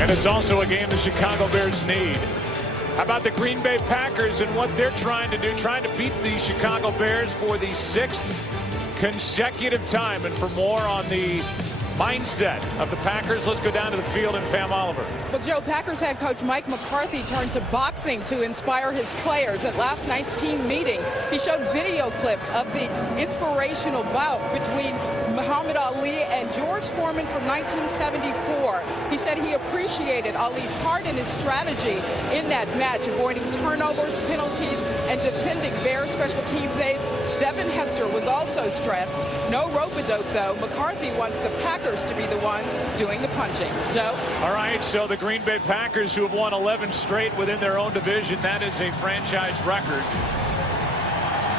And it's also a game the Chicago Bears need. How about the Green Bay Packers and what they're trying to do, trying to beat the Chicago Bears for the 6th consecutive time. And for more on the mindset of the Packers, let's go down to the field and Pam Oliver. Well, Joe, Packers head coach Mike McCarthy turned to boxing to inspire his players. At last night's team meeting, he showed video clips of the inspirational bout between Muhammad Ali and George Foreman from 1974. He said he appreciated Ali's heart and his strategy in that match, avoiding turnovers, penalties, and defending Bears special teams ace Devin Hester was also stressed. No rope-a-dope, though. McCarthy wants the Packers to be the ones doing the punching. Joe? All right, so the Green Bay Packers, who have won 11 straight within their own division, that is a franchise record.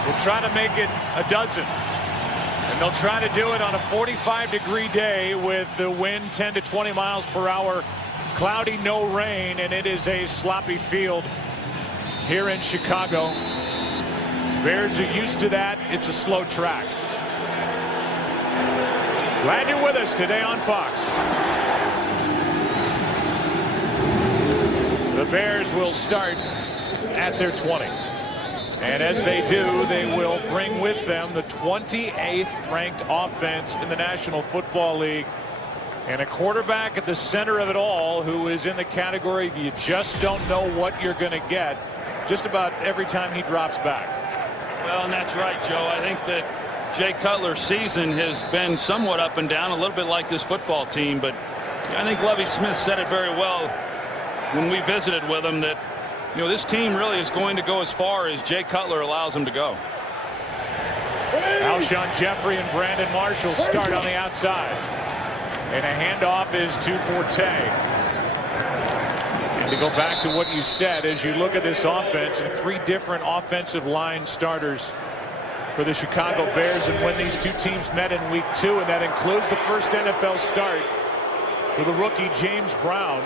Will try to make it a dozen. And they'll try to do it on a 45-degree day with the wind 10 to 20 miles per hour, cloudy, no rain, and it is a sloppy field here in Chicago. Bears are used to that. It's a slow track. Glad you're with us today on Fox. The Bears will start at their 20. And as they do, they will bring with them the 28th ranked offense in the National Football League. And a quarterback at the center of it all who is in the category of you just don't know what you're going to get just about every time he drops back. Well, and that's right, Joe. I think that Jay Cutler's season has been somewhat up and down, a little bit like this football team. But I think Lovie Smith said it very well when we visited with him that, you know, this team really is going to go as far as Jay Cutler allows them to go. Alshon Jeffrey and Brandon Marshall start on the outside. And a handoff is to Forte. And to go back to what you said, as you look at this offense and 3 different offensive line starters for the Chicago Bears, and when these two teams met in week 2, and that includes the first NFL start for the rookie James Brown,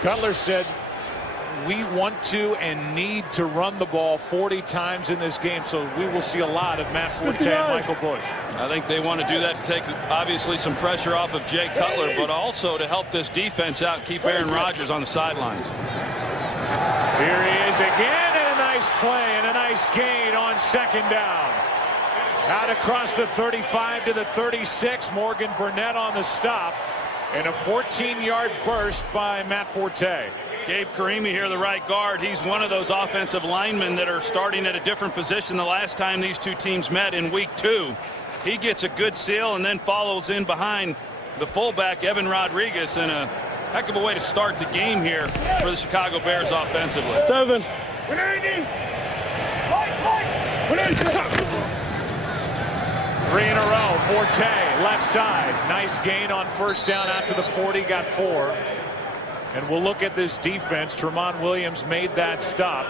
Cutler said, we want to and need to run the ball 40 times in this game, so we will see a lot of Matt Forte and Michael Bush. I think they want to do that to take obviously some pressure off of Jay Cutler, but also to help this defense out, keep Aaron Rodgers on the sidelines. Here he is again, and a nice play and a nice gain on second down. Out across the 35 to the 36, Morgan Burnett on the stop, and a 14-yard burst by Matt Forte. Gabe Karimi here, the right guard. He's one of those offensive linemen that are starting at a different position the last time these two teams met in week 2. He gets a good seal and then follows in behind the fullback, Evan Rodriguez, and a heck of a way to start the game here for the Chicago Bears offensively. 7. 3 in a row. Forte, left side. Nice gain on first down out to the 40, got 4. And we'll look at this defense. Tramon Williams made that stop.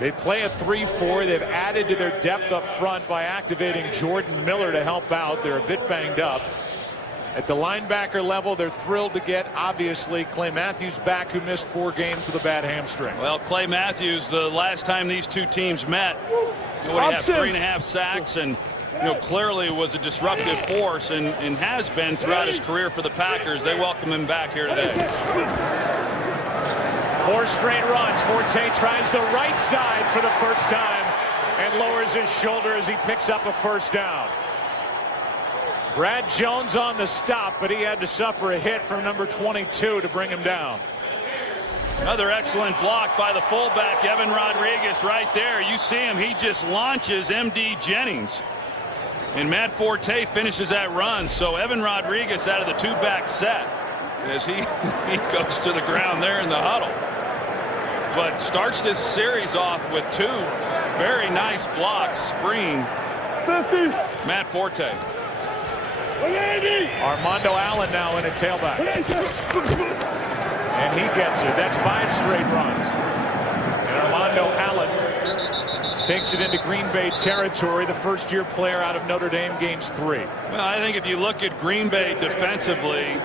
They play a 3-4. They've added to their depth up front by activating Jordan Miller to help out. They're a bit banged up. At the linebacker level, they're thrilled to get, obviously, Clay Matthews back, who missed 4 games with a bad hamstring. Well, Clay Matthews, the last time these two teams met, he had 3.5 sacks and clearly was a disruptive force and has been throughout his career for the Packers. They welcome him back here today. 4 straight runs. Forte tries the right side for the first time and lowers his shoulder as he picks up a first down. Brad Jones on the stop, but he had to suffer a hit from number 22 to bring him down. Another excellent block by the fullback, Evan Rodriguez, right there. You see him. He just launches M.D. Jennings. And Matt Forte finishes that run. So Evan Rodriguez out of the 2-back set as he goes to the ground there in the huddle. But starts this series off with 2 very nice blocks. Spring, 50. Matt Forte. Armando Allen now in a tailback. And he gets it. That's 5 straight runs. And Armando Allen takes it into Green Bay territory. The first-year player out of Notre Dame gains 3. Well, I think if you look at Green Bay defensively,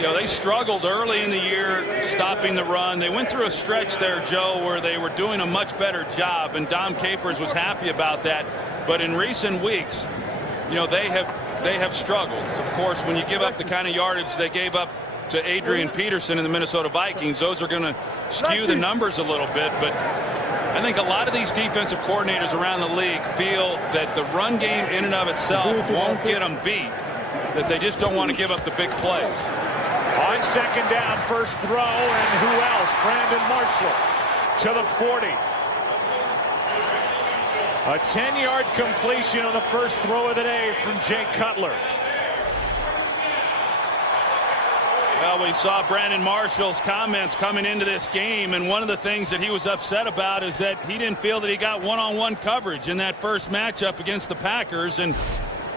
they struggled early in the year stopping the run. They went through a stretch there, Joe, where they were doing a much better job, and Dom Capers was happy about that. But in recent weeks, they have struggled. Of course, when you give up the kind of yardage they gave up to Adrian Peterson and the Minnesota Vikings. Those are going to skew the numbers a little bit, but I think a lot of these defensive coordinators around the league feel that the run game in and of itself won't get them beat, that they just don't want to give up the big plays. On second down, first throw, and who else? Brandon Marshall to the 40. A 10-yard completion on the first throw of the day from Jay Cutler. Well, we saw Brandon Marshall's comments coming into this game, and one of the things that he was upset about is that he didn't feel that he got one-on-one coverage in that first matchup against the Packers, and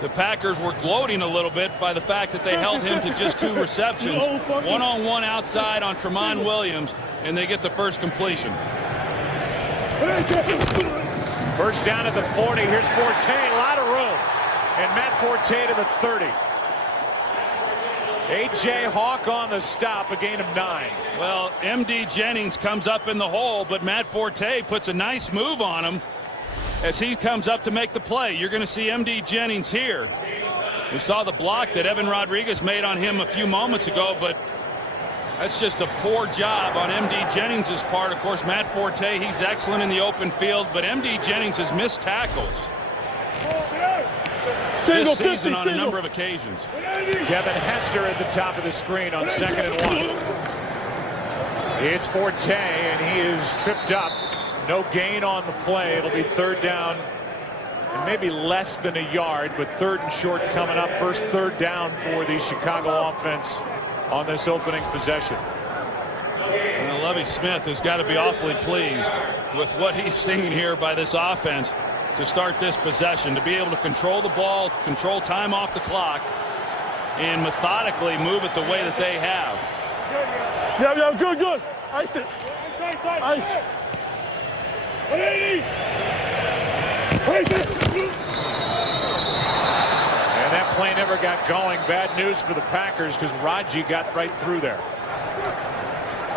the Packers were gloating a little bit by the fact that they held him to just 2 receptions, one-on-one outside on Tramon Williams, and they get the first completion. First down at the 40. Here's Forte, a lot of room, and Matt Forte to the 30. A.J. Hawk on the stop, a gain of 9. Well, M.D. Jennings comes up in the hole, but Matt Forte puts a nice move on him as he comes up to make the play. You're going to see M.D. Jennings here. We saw the block that Evan Rodriguez made on him a few moments ago, but that's just a poor job on M.D. Jennings' part. Of course, Matt Forte, he's excellent in the open field, but M.D. Jennings has missed tackles this season on a number of occasions. Devin Hester at the top of the screen on 2nd and 1. It's Forte, and he is tripped up. No gain on the play. It'll be 3rd down and maybe less than a yard, but 3rd and short coming up. First 3rd down for the Chicago offense on this opening possession. And Lovie Smith has got to be awfully pleased with what he's seeing here by this offense to start this possession, to be able to control the ball, control time off the clock, and methodically move it the way that they have. Yeah, good. Ice it. Ice. 180. And that play never got going. Bad news for the Packers because Raji got right through there.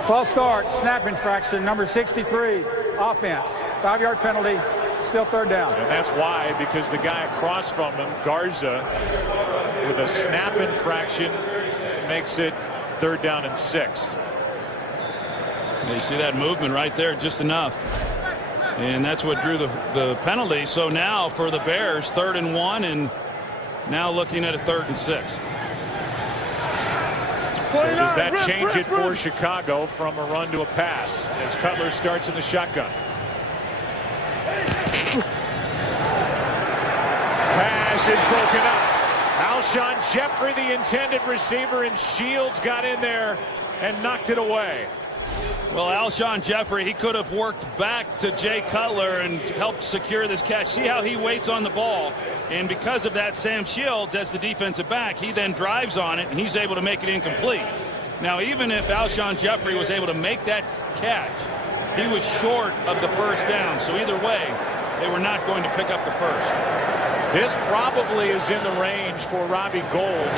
False start, snap infraction, number 63, offense. 5-yard penalty, still 3rd down. And that's why, because the guy across from him, Garza, with a snap infraction, makes it 3rd down and 6. You see that movement right there, just enough. And that's what drew the penalty. So now for the Bears, 3rd and 1, and now looking at a 3rd and 6. So does that change it for Chicago from a run to a pass as Cutler starts in the shotgun? Pass is broken up. Alshon Jeffrey, the intended receiver, and Shields got in there and knocked it away. Well, Alshon Jeffrey, he could have worked back to Jay Cutler and helped secure this catch. See how he waits on the ball. And because of that, Sam Shields, as the defensive back, he then drives on it, and he's able to make it incomplete. Now, even if Alshon Jeffrey was able to make that catch, he was short of the 1st down. So either way, they were not going to pick up the 1st. This probably is in the range for Robbie Gould,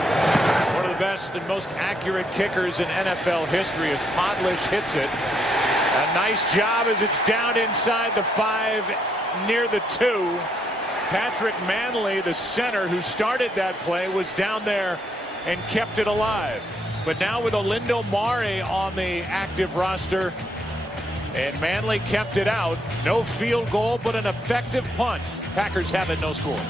one of the best and most accurate kickers in NFL history, as Podlish hits it. A nice job as it's down inside the 5 near the 2. Patrick Manley, the center who started that play, was down there and kept it alive. But now with Olindo Mare on the active roster, and Manley kept it out. No field goal, but an effective punt. Packers have it, no score.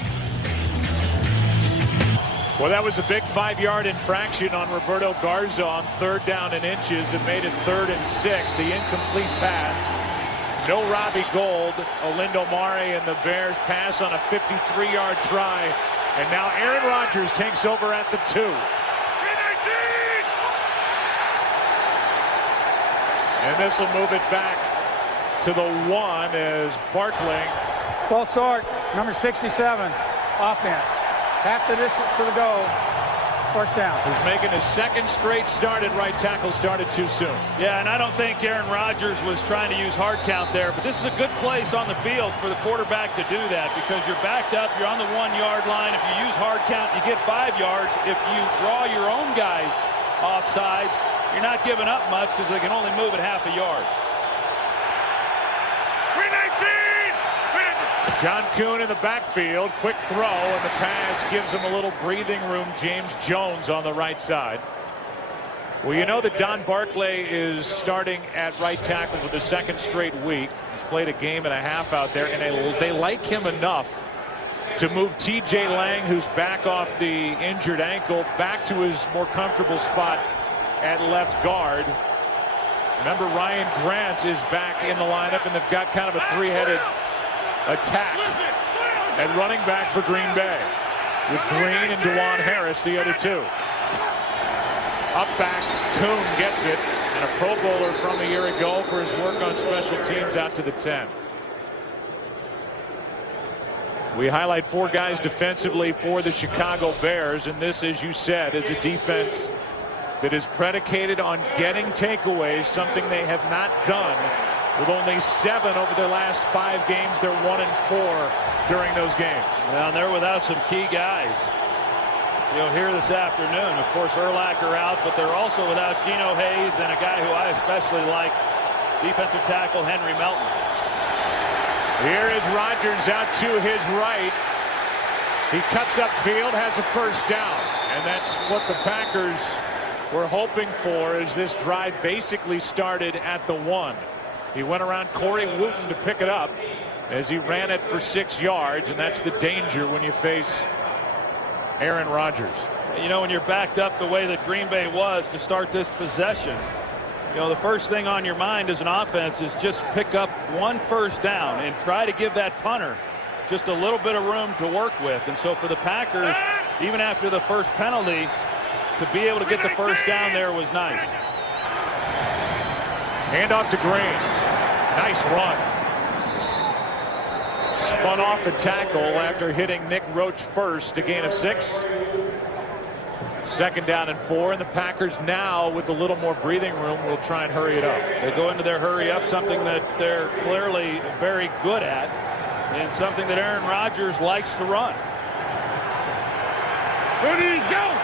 Well, that was a big 5-yard infraction on Roberto Garza on 3rd down and inches. It made it 3rd and 6. The incomplete pass. No Robbie Gould. Olindo Mare and the Bears pass on a 53-yard try. And now Aaron Rodgers takes over at the 2. And this will move it back to the 1 as Barkley. False start, number 67, offense. Half the distance to the goal. 1st down. He's making his 2nd straight start at right tackle, started too soon. Yeah, and I don't think Aaron Rodgers was trying to use hard count there, but this is a good place on the field for the quarterback to do that because you're backed up, you're on the 1-yard line. If you use hard count, you get 5 yards. If you draw your own guys off sides, you're not giving up much because they can only move at half a yard. John Kuhn in the backfield, quick throw, and the pass gives him a little breathing room. James Jones on the right side. Well, you know that Don Barclay is starting at right tackle for the second straight week. He's played a game and a half out there, and they like him enough to move T.J. Lang, who's back off the injured ankle, back to his more comfortable spot at left guard. Remember, Ryan Grant is back in the lineup, and they've got kind of a three-headed attack at running back for Green Bay, with Green and Dewan Harris, the other two. Up back, Kuhn gets it, and a Pro Bowler from a year ago for his work on special teams out to the 10. We highlight 4 guys defensively for the Chicago Bears, and this, as you said, is a defense that is predicated on getting takeaways, something they have not done. With only 7 over their last 5 games, they're 1-4 during those games. Well, they're without some key guys. Here this afternoon, of course, Urlacher out, but they're also without Geno Hayes and a guy who I especially like, defensive tackle Henry Melton. Here is Rodgers out to his right. He cuts up field, has a first down, and that's what the Packers were hoping for, as this drive basically started at the 1. He went around Corey Wooten to pick it up as he ran it for 6 yards, and that's the danger when you face Aaron Rodgers. When you're backed up the way that Green Bay was to start this possession, the first thing on your mind as an offense is just pick up 1 first down and try to give that punter just a little bit of room to work with. And so for the Packers, even after the first penalty, to be able to get the first down there was nice. Hand off to Green. Nice run. Spun off a tackle after hitting Nick Roach first, a gain of 6. Second down and 4, and the Packers now, with a little more breathing room, will try and hurry it up. They go into their hurry up, something that they're clearly very good at, and something that Aaron Rodgers likes to run. Where do you go?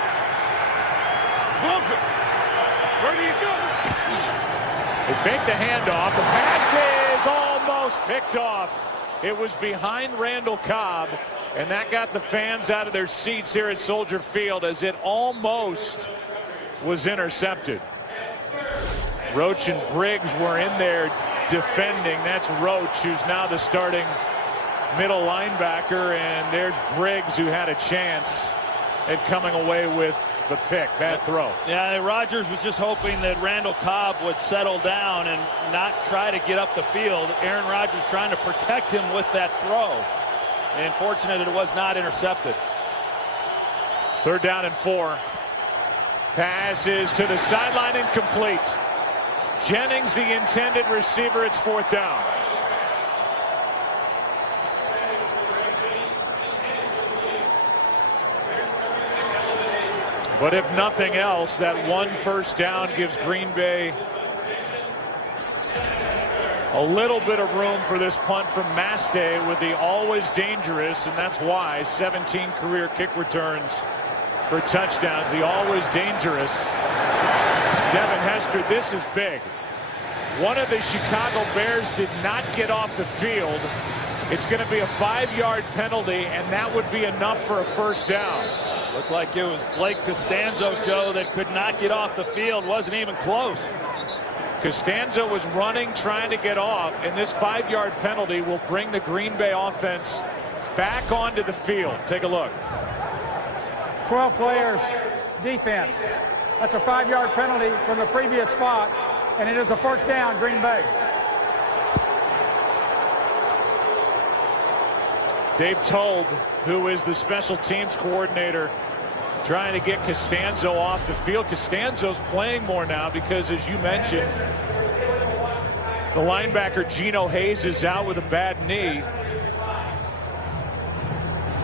Where do you go? They fake the handoff. The pass is almost picked off. It was behind Randall Cobb, and that got the fans out of their seats here at Soldier Field, as it almost was intercepted. Roach and Briggs were in there defending. That's Roach, who's now the starting middle linebacker, and there's Briggs, who had a chance at coming away with the pick. Bad throw. Yeah, Rodgers was just hoping that Randall Cobb would settle down and not try to get up the field. Aaron Rodgers trying to protect him with that throw. And fortunate it was not intercepted. 3rd down and 4. Pass is to the sideline, incomplete. Jennings, the intended receiver. It's 4th down. But if nothing else, that 1 first down gives Green Bay a little bit of room for this punt from Mastay with the always dangerous, and that's why 17 career kick returns for touchdowns. The always dangerous Devin Hester. This is big. One of the Chicago Bears did not get off the field. It's going to be a 5-yard penalty, and that would be enough for a first down. Looked like it was Blake Costanzo, Joe, that could not get off the field. Wasn't even close. Costanzo was running, trying to get off, and this 5-yard penalty will bring the Green Bay offense back onto the field. Take a look. 12 players, defense. That's a 5-yard penalty from the previous spot, and it is a first down, Green Bay. Dave Told, who is the special teams coordinator, trying to get Costanzo off the field. Costanzo's playing more now because, as you mentioned, the linebacker Geno Hayes is out with a bad knee.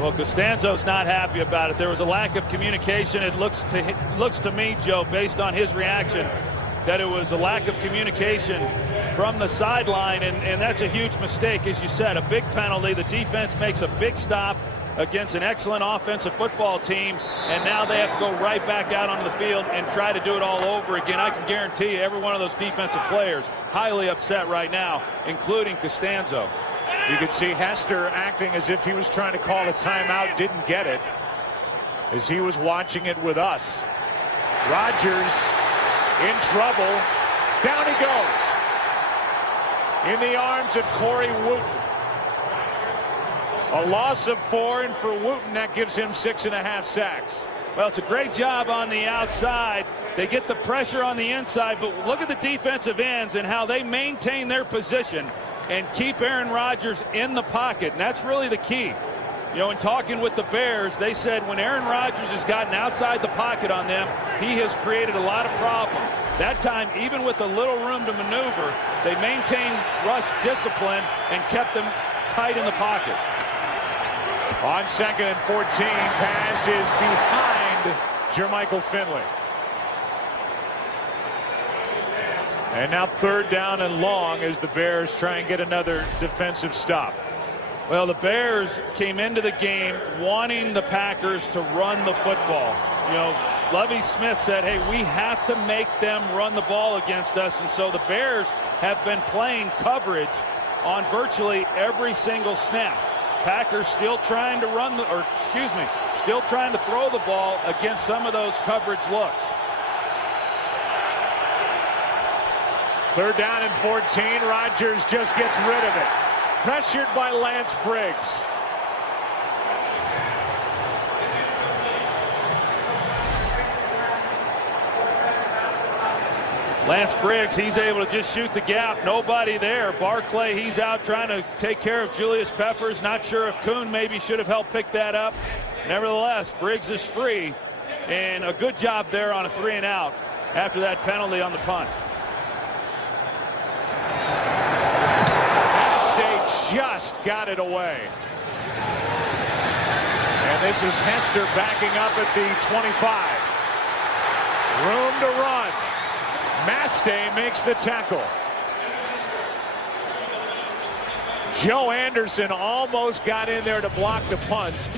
Well, Costanzo's not happy about it. There was a lack of communication. It looks to me, Joe, based on his reaction, that it was a lack of communication from the sideline, and that's a huge mistake. As you said, a big penalty. The defense makes a big stop against an excellent offensive football team, and now they have to go right back out onto the field and try to do it all over again. I can guarantee you every one of those defensive players highly upset right now, including Costanzo. You could see Hester acting as if he was trying to call a timeout, didn't get it, as he was watching it with us. Rodgers in trouble. Down he goes. In the arms of Corey Wootton. A loss of 4, and for Wootton, that gives him 6.5 sacks. Well, it's a great job on the outside. They get the pressure on the inside, but look at the defensive ends and how they maintain their position and keep Aaron Rodgers in the pocket, and that's really the key. You know, in talking with the Bears, they said when Aaron Rodgers has gotten outside the pocket on them, he has created a lot of problems. That time, even with a little room to maneuver, they maintained rush discipline and kept them tight in the pocket. On 2nd and 14, pass is behind Jermichael Finley. And now 3rd down and long as the Bears try and get another defensive stop. Well, the Bears came into the game wanting the Packers to run the football. You know, Lovie Smith said, hey, we have to make them run the ball against us. And so the Bears have been playing coverage on virtually every single snap. Packers still trying to still trying to throw the ball against some of those coverage looks. 3rd down and 14. Rodgers just gets rid of it. Pressured by Lance Briggs. Lance Briggs, he's able to just shoot the gap. Nobody there. Barclay, he's out trying to take care of Julius Peppers. Not sure if Kuhn maybe should have helped pick that up. Nevertheless, Briggs is free. And a good job there on a 3-and-out after that penalty on the punt. State just got it away. And this is Hester backing up at the 25. Room to run. Mastay makes the tackle. Joe Anderson almost got in there to block the punt.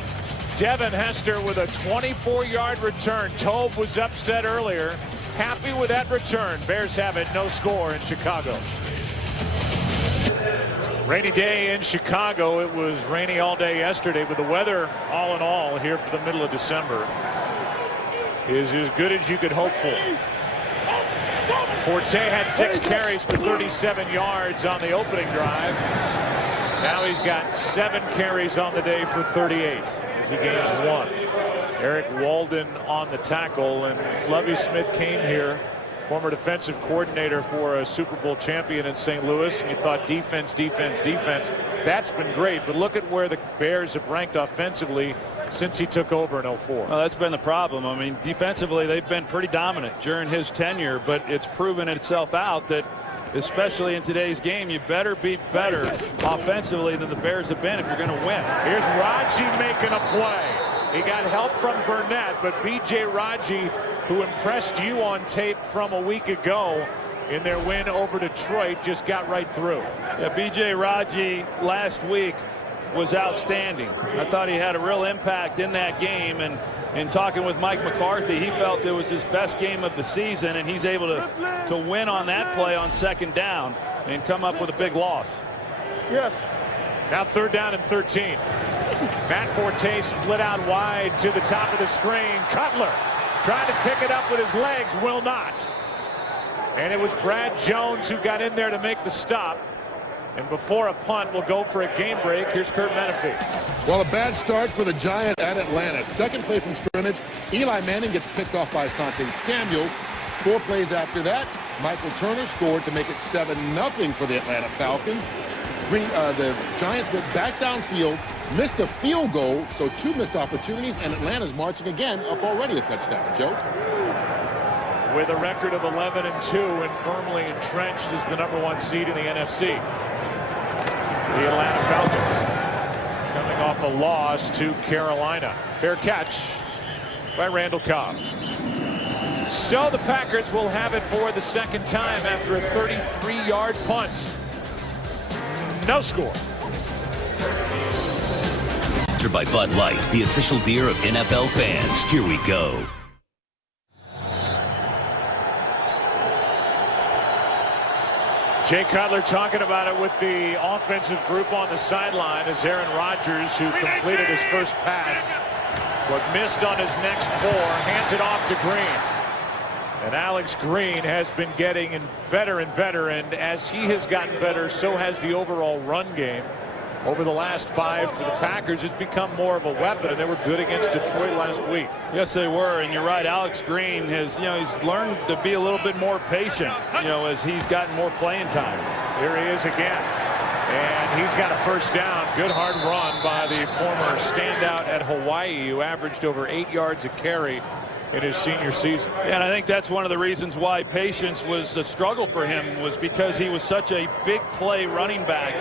Devin Hester with a 24-yard return. Tobe was upset earlier. Happy with that return. Bears have it, no score in Chicago. Rainy day in Chicago. It was rainy all day yesterday, but the weather, all in all, here for the middle of December is as good as you could hope for. Forte had 6 carries for 37 yards on the opening drive. Now he's got 7 carries on the day for 38 as he gains 1. Eric Walden on the tackle, and Lovie Smith came here, former defensive coordinator for a Super Bowl champion in St. Louis, and you thought defense, defense, defense. That's been great, but look at where the Bears have ranked offensively since he took over in 04. Well, that's been the problem. I mean, defensively, they've been pretty dominant during his tenure, but it's proven itself out that, especially in today's game, you better be better offensively than the Bears have been if you're going to win. Here's Raji making a play. He got help from Burnett, but B.J. Raji, who impressed you on tape from a week ago in their win over Detroit, just got right through. Yeah, B.J. Raji last week was outstanding. I thought he had a real impact in that game, and in talking with Mike McCarthy, he felt it was his best game of the season, and he's able to win on that play on 2nd down and come up with a big loss. Yes. Now 3rd down and 13. Matt Forte split out wide to the top of the screen. Cutler trying to pick it up with his legs, will not. And it was Brad Jones who got in there to make the stop. And before a punt, we'll go for a game break. Here's Kurt Menefee. Well, a bad start for the Giants at Atlanta. 2nd play from scrimmage. Eli Manning gets picked off by Asante Samuel. 4 plays after that, Michael Turner scored to make it 7-0 for the Atlanta Falcons. The Giants went back downfield, missed a field goal, so 2 missed opportunities, and Atlanta's marching again, up already a touchdown. Joe? With a record of 11-2 and firmly entrenched as the #1 seed in the NFC. The Atlanta Falcons coming off a loss to Carolina. Fair catch by Randall Cobb. So the Packers will have it for the 2nd time after a 33-yard punt. No score. Sponsored by Bud Light, the official beer of NFL fans. Here we go. Jay Cutler talking about it with the offensive group on the sideline as Aaron Rodgers, who completed his first pass, but missed on his next 4, hands it off to Green. And Alex Green has been getting better and better, and as he has gotten better, so has the overall run game. Over the last 5 for the Packers, it's become more of a weapon, and they were good against Detroit last week. Yes, they were, and you're right. Alex Green has, he's learned to be a little bit more patient, as he's gotten more playing time. Here he is again, and he's got a first down. Good hard run by the former standout at Hawaii, who averaged over 8 yards a carry in his senior season. Yeah, and I think that's one of the reasons why patience was a struggle for him, was because he was such a big play running back,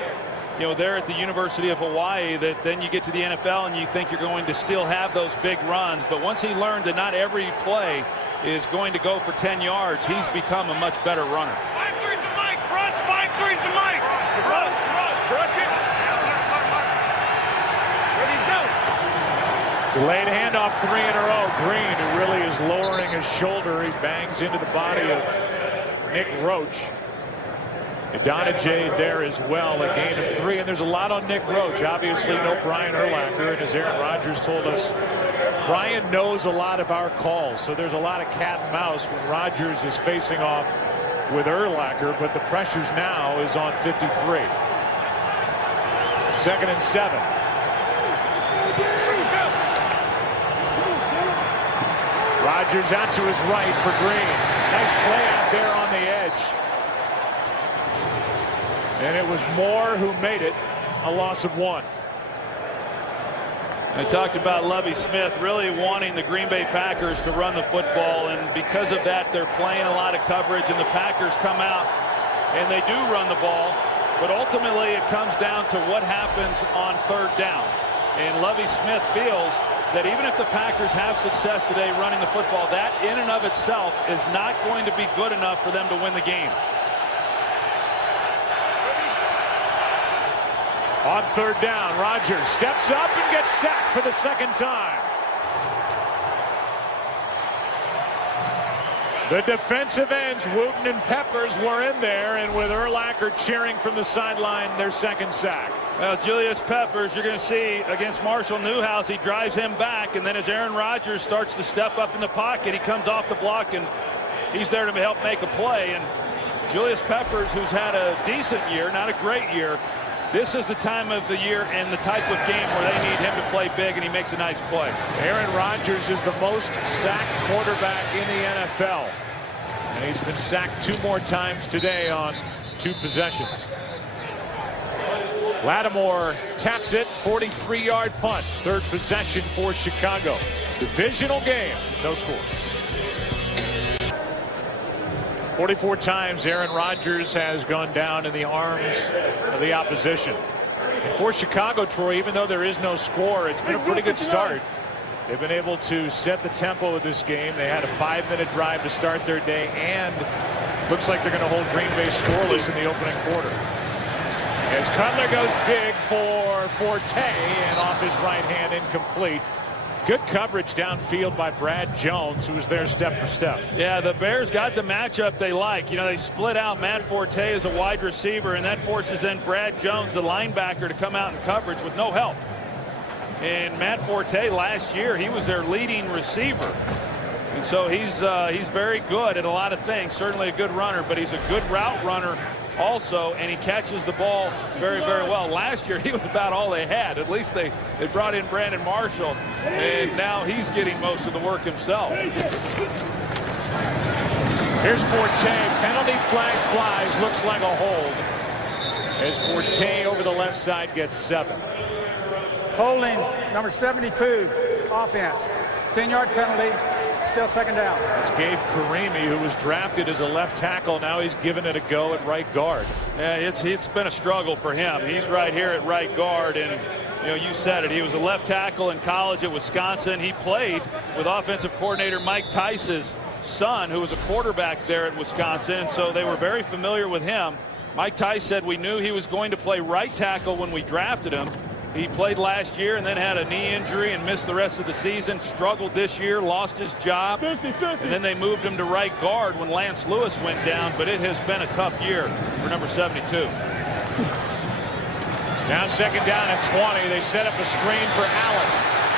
there at the University of Hawaii, that then you get to the NFL and you think you're going to still have those big runs. But once he learned that not every play is going to go for 10 yards, he's become a much better runner. 5-3 to Mike. Rush. 5-3 to Mike. Rush. Rush it. Ready to go. Delayed handoff 3 in a row. Green, who really is lowering his shoulder. He bangs into the body of Nick Roach. Donijay there as well, a gain of 3, and there's a lot on Nick Roach. Obviously no Brian Urlacher, and as Aaron Rodgers told us, Brian knows a lot of our calls, so there's a lot of cat and mouse when Rodgers is facing off with Urlacher, but the pressures now is on 53. 2nd and 7. Rodgers out to his right for Green. Nice play out there on the edge. And it was Moore who made it a loss of 1. I talked about Lovie Smith really wanting the Green Bay Packers to run the football, and because of that, they're playing a lot of coverage, and the Packers come out and they do run the ball, but ultimately it comes down to what happens on 3rd down. And Lovie Smith feels that even if the Packers have success today running the football, that in and of itself is not going to be good enough for them to win the game. On 3rd down, Rodgers steps up and gets sacked for the 2nd time. The defensive ends, Wooten and Peppers, were in there, and with Urlacher cheering from the sideline, their 2nd sack. Well, Julius Peppers, you're going to see against Marshall Newhouse, he drives him back, and then as Aaron Rodgers starts to step up in the pocket, he comes off the block, and he's there to help make a play. And Julius Peppers, who's had a decent year, not a great year, this is the time of the year and the type of game where they need him to play big, and he makes a nice play. Aaron Rodgers is the most sacked quarterback in the NFL. And he's been sacked 2 more times today on 2 possessions. Lattimore taps it, 43-yard punt. 3rd possession for Chicago. Divisional game, no score. 44 times Aaron Rodgers has gone down in the arms of the opposition. And for Chicago, Troy, even though there is no score, it's been a pretty good start. They've been able to set the tempo of this game. They had a 5-minute drive to start their day, and looks like they're going to hold Green Bay scoreless in the opening quarter. As Cutler goes big for Forte, and off his right hand, incomplete. Good coverage downfield by Brad Jones, who was there step for step. Yeah, the Bears got the matchup they like. They split out Matt Forte as a wide receiver, and that forces then Brad Jones, the linebacker, to come out in coverage with no help. And Matt Forte last year, he was their leading receiver. And so he's very good at a lot of things. Certainly a good runner, but he's a good route runner also, and he catches the ball very, very well. Last year, he was about all they had. At least they brought in Brandon Marshall, and now he's getting most of the work himself. Here's Forte. Penalty flag flies. Looks like a hold. As Forte over the left side gets 7. Holding number 72, offense. 10-yard penalty. Still 2nd down. It's Gabe Karimi, who was drafted as a left tackle. Now he's given it a go at right guard. Yeah, it's been a struggle for him. He's right here at right guard, and you said it. He was a left tackle in college at Wisconsin. He played with offensive coordinator Mike Tice's son, who was a quarterback there at Wisconsin, and so they were very familiar with him. Mike Tice said we knew he was going to play right tackle when we drafted him. He played last year and then had a knee injury and missed the rest of the season. Struggled this year, lost his job. And then they moved him to right guard when Lance Lewis went down, but it has been a tough year for number 72. Now 2nd down and 20. They set up a screen for Allen.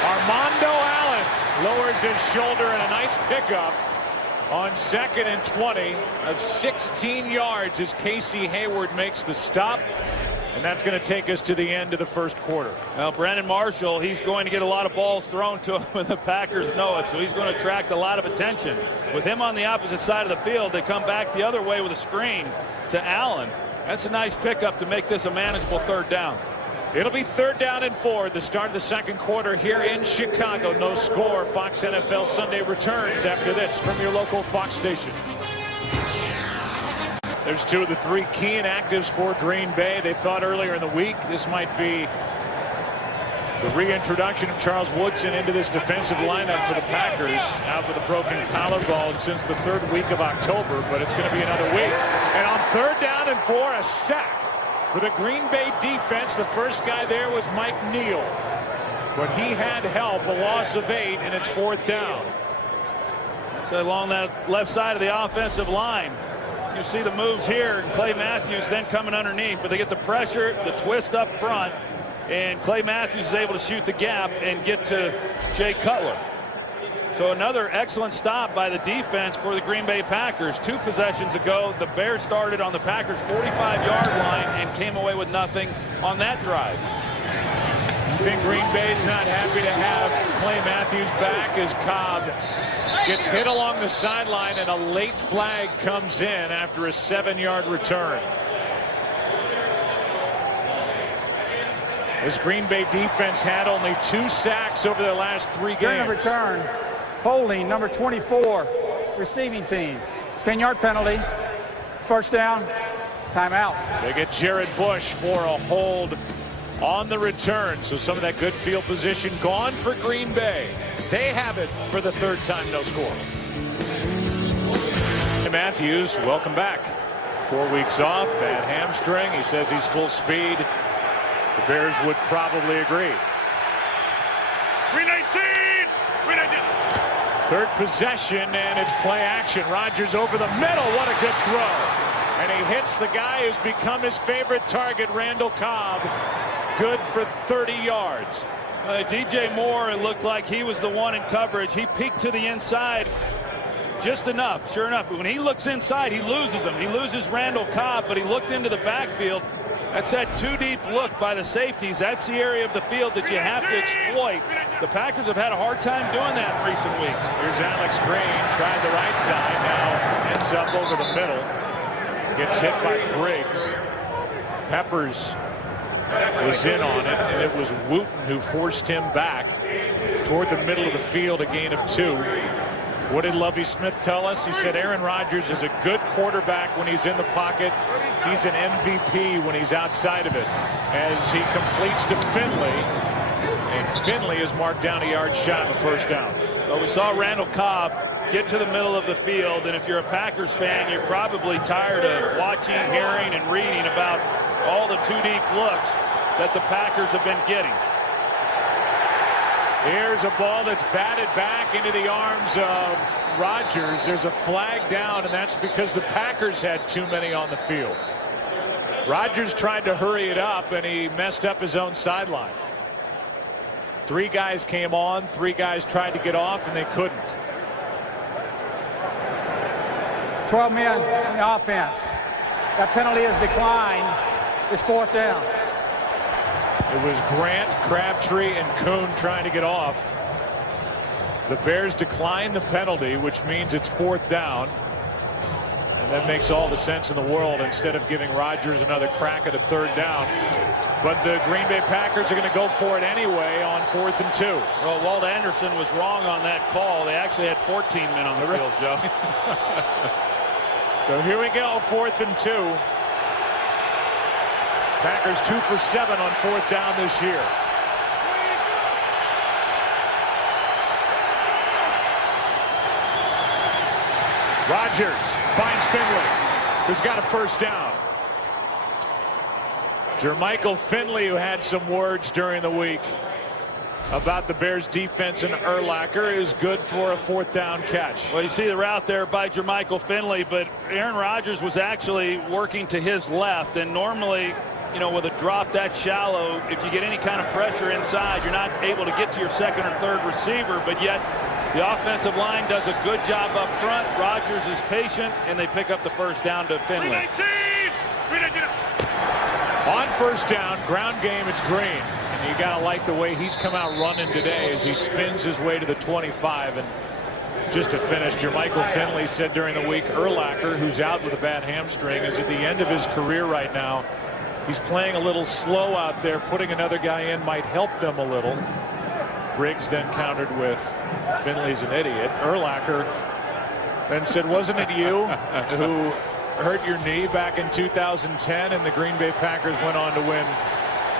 Armando Allen lowers his shoulder and a nice pickup On 2nd and 20 of 16 yards as Casey Hayward makes the stop. And that's going to take us to the end of the first quarter. Well, Brandon Marshall, he's going to get a lot of balls thrown to him when the Packers know it, so he's going to attract a lot of attention. With him on the opposite side of the field, they come back the other way with a screen to Allen. That's a nice pickup to make this a manageable third down. It'll be 3rd down and 4 at the start of the second quarter here in Chicago. No score. Fox NFL Sunday returns after this from your local Fox station. There's 2 of the 3 key inactives for Green Bay. They thought earlier in the week this might be the reintroduction of Charles Woodson into this defensive lineup for the Packers, out with a broken collarbone since the 3rd week of October, but it's going to be another week. And on 3rd down and 4, a sack for the Green Bay defense. The first guy there was Mike Neal, but he had help, a loss of 8, and it's 4th down. So along that left side of the offensive line, you see the moves here, and Clay Matthews then coming underneath, but they get the pressure, the twist up front, and Clay Matthews is able to shoot the gap and get to Jay Cutler. So another excellent stop by the defense for the Green Bay Packers. 2 possessions ago, the Bears started on the Packers' 45-yard line and came away with nothing on that drive. I think Green Bay's not happy to have Clay Matthews back as Cobb gets hit along the sideline, and a late flag comes in after a 7-yard return. This Green Bay defense had only 2 sacks over their last 3 games. During the return, holding number 24, receiving team. 10-yard penalty. First down, timeout. They get Jared Bush for a hold on the return. So some of that good field position gone for Green Bay. They have it for the 3rd time, no score. Matthews, welcome back. 4 weeks off, bad hamstring. He says he's full speed. The Bears would probably agree. 319! 319! 3rd possession, and it's play action. Rodgers over the middle. What a good throw. And he hits the guy who's become his favorite target, Randall Cobb. Good for 30 yards. DJ Moore, it looked like he was the one in coverage. He peeked to the inside just enough. Sure enough, when he looks inside, he loses him. He loses Randall Cobb, but he looked into the backfield. That's that 2-deep look by the safeties. That's the area of the field that you have to exploit. The Packers have had a hard time doing that in recent weeks. Here's Alex Green, tried the right side, now ends up over the middle. Gets hit by Briggs. Peppers was in on it, and it was Wooten who forced him back toward the middle of the field, a gain of 2. What did Lovie Smith tell us? He said Aaron Rodgers is a good quarterback when he's in the pocket. He's an MVP when he's outside of it, as he completes to Finley, and Finley is marked down a yard shy of a first down. Well, we saw Randall Cobb get to the middle of the field, and if you're a Packers fan, you're probably tired of watching, hearing, and reading about all the 2-deep looks that the Packers have been getting. Here's a ball that's batted back into the arms of Rodgers. There's a flag down, and that's because the Packers had too many on the field. Rodgers tried to hurry it up, and he messed up his own sideline. 3 guys came on, 3 guys tried to get off, and they couldn't. 12 men in the offense. That penalty is declined. It's 4th down. It was Grant, Crabtree, and Kuhn trying to get off. The Bears decline the penalty, which means it's 4th down. And that makes all the sense in the world instead of giving Rodgers another crack at a 3rd down. But the Green Bay Packers are going to go for it anyway on 4th and 2. Well, Walt Anderson was wrong on that call. They actually had 14 men on the field, Joe. So here we go, 4th and 2. Packers 2 for 7 on 4th down this year. Rodgers finds Finley, who's got a first down. Jermichael Finley, who had some words during the week about the Bears defense, and Urlacher is good for a 4th down catch. Well, you see the route there by Jermichael Finley, but Aaron Rodgers was actually working to his left, and normally, you know, with a drop that shallow, if you get any kind of pressure inside, you're not able to get to your 2nd or 3rd receiver, but yet The offensive line does a good job up front. Rodgers is patient, and they pick up the first down to Finley. On first down, ground game, it's Green. And you got to like the way he's come out running today as he spins his way to the 25. And just to finish, Jermichael Finley said during the week, Urlacher, who's out with a bad hamstring, is at the end of his career right now. He's playing a little slow out there. Putting another guy in might help them a little. Briggs then countered with, Finley's an idiot. Urlacher then said, wasn't it you who hurt your knee back in 2010 and the Green Bay Packers went on to win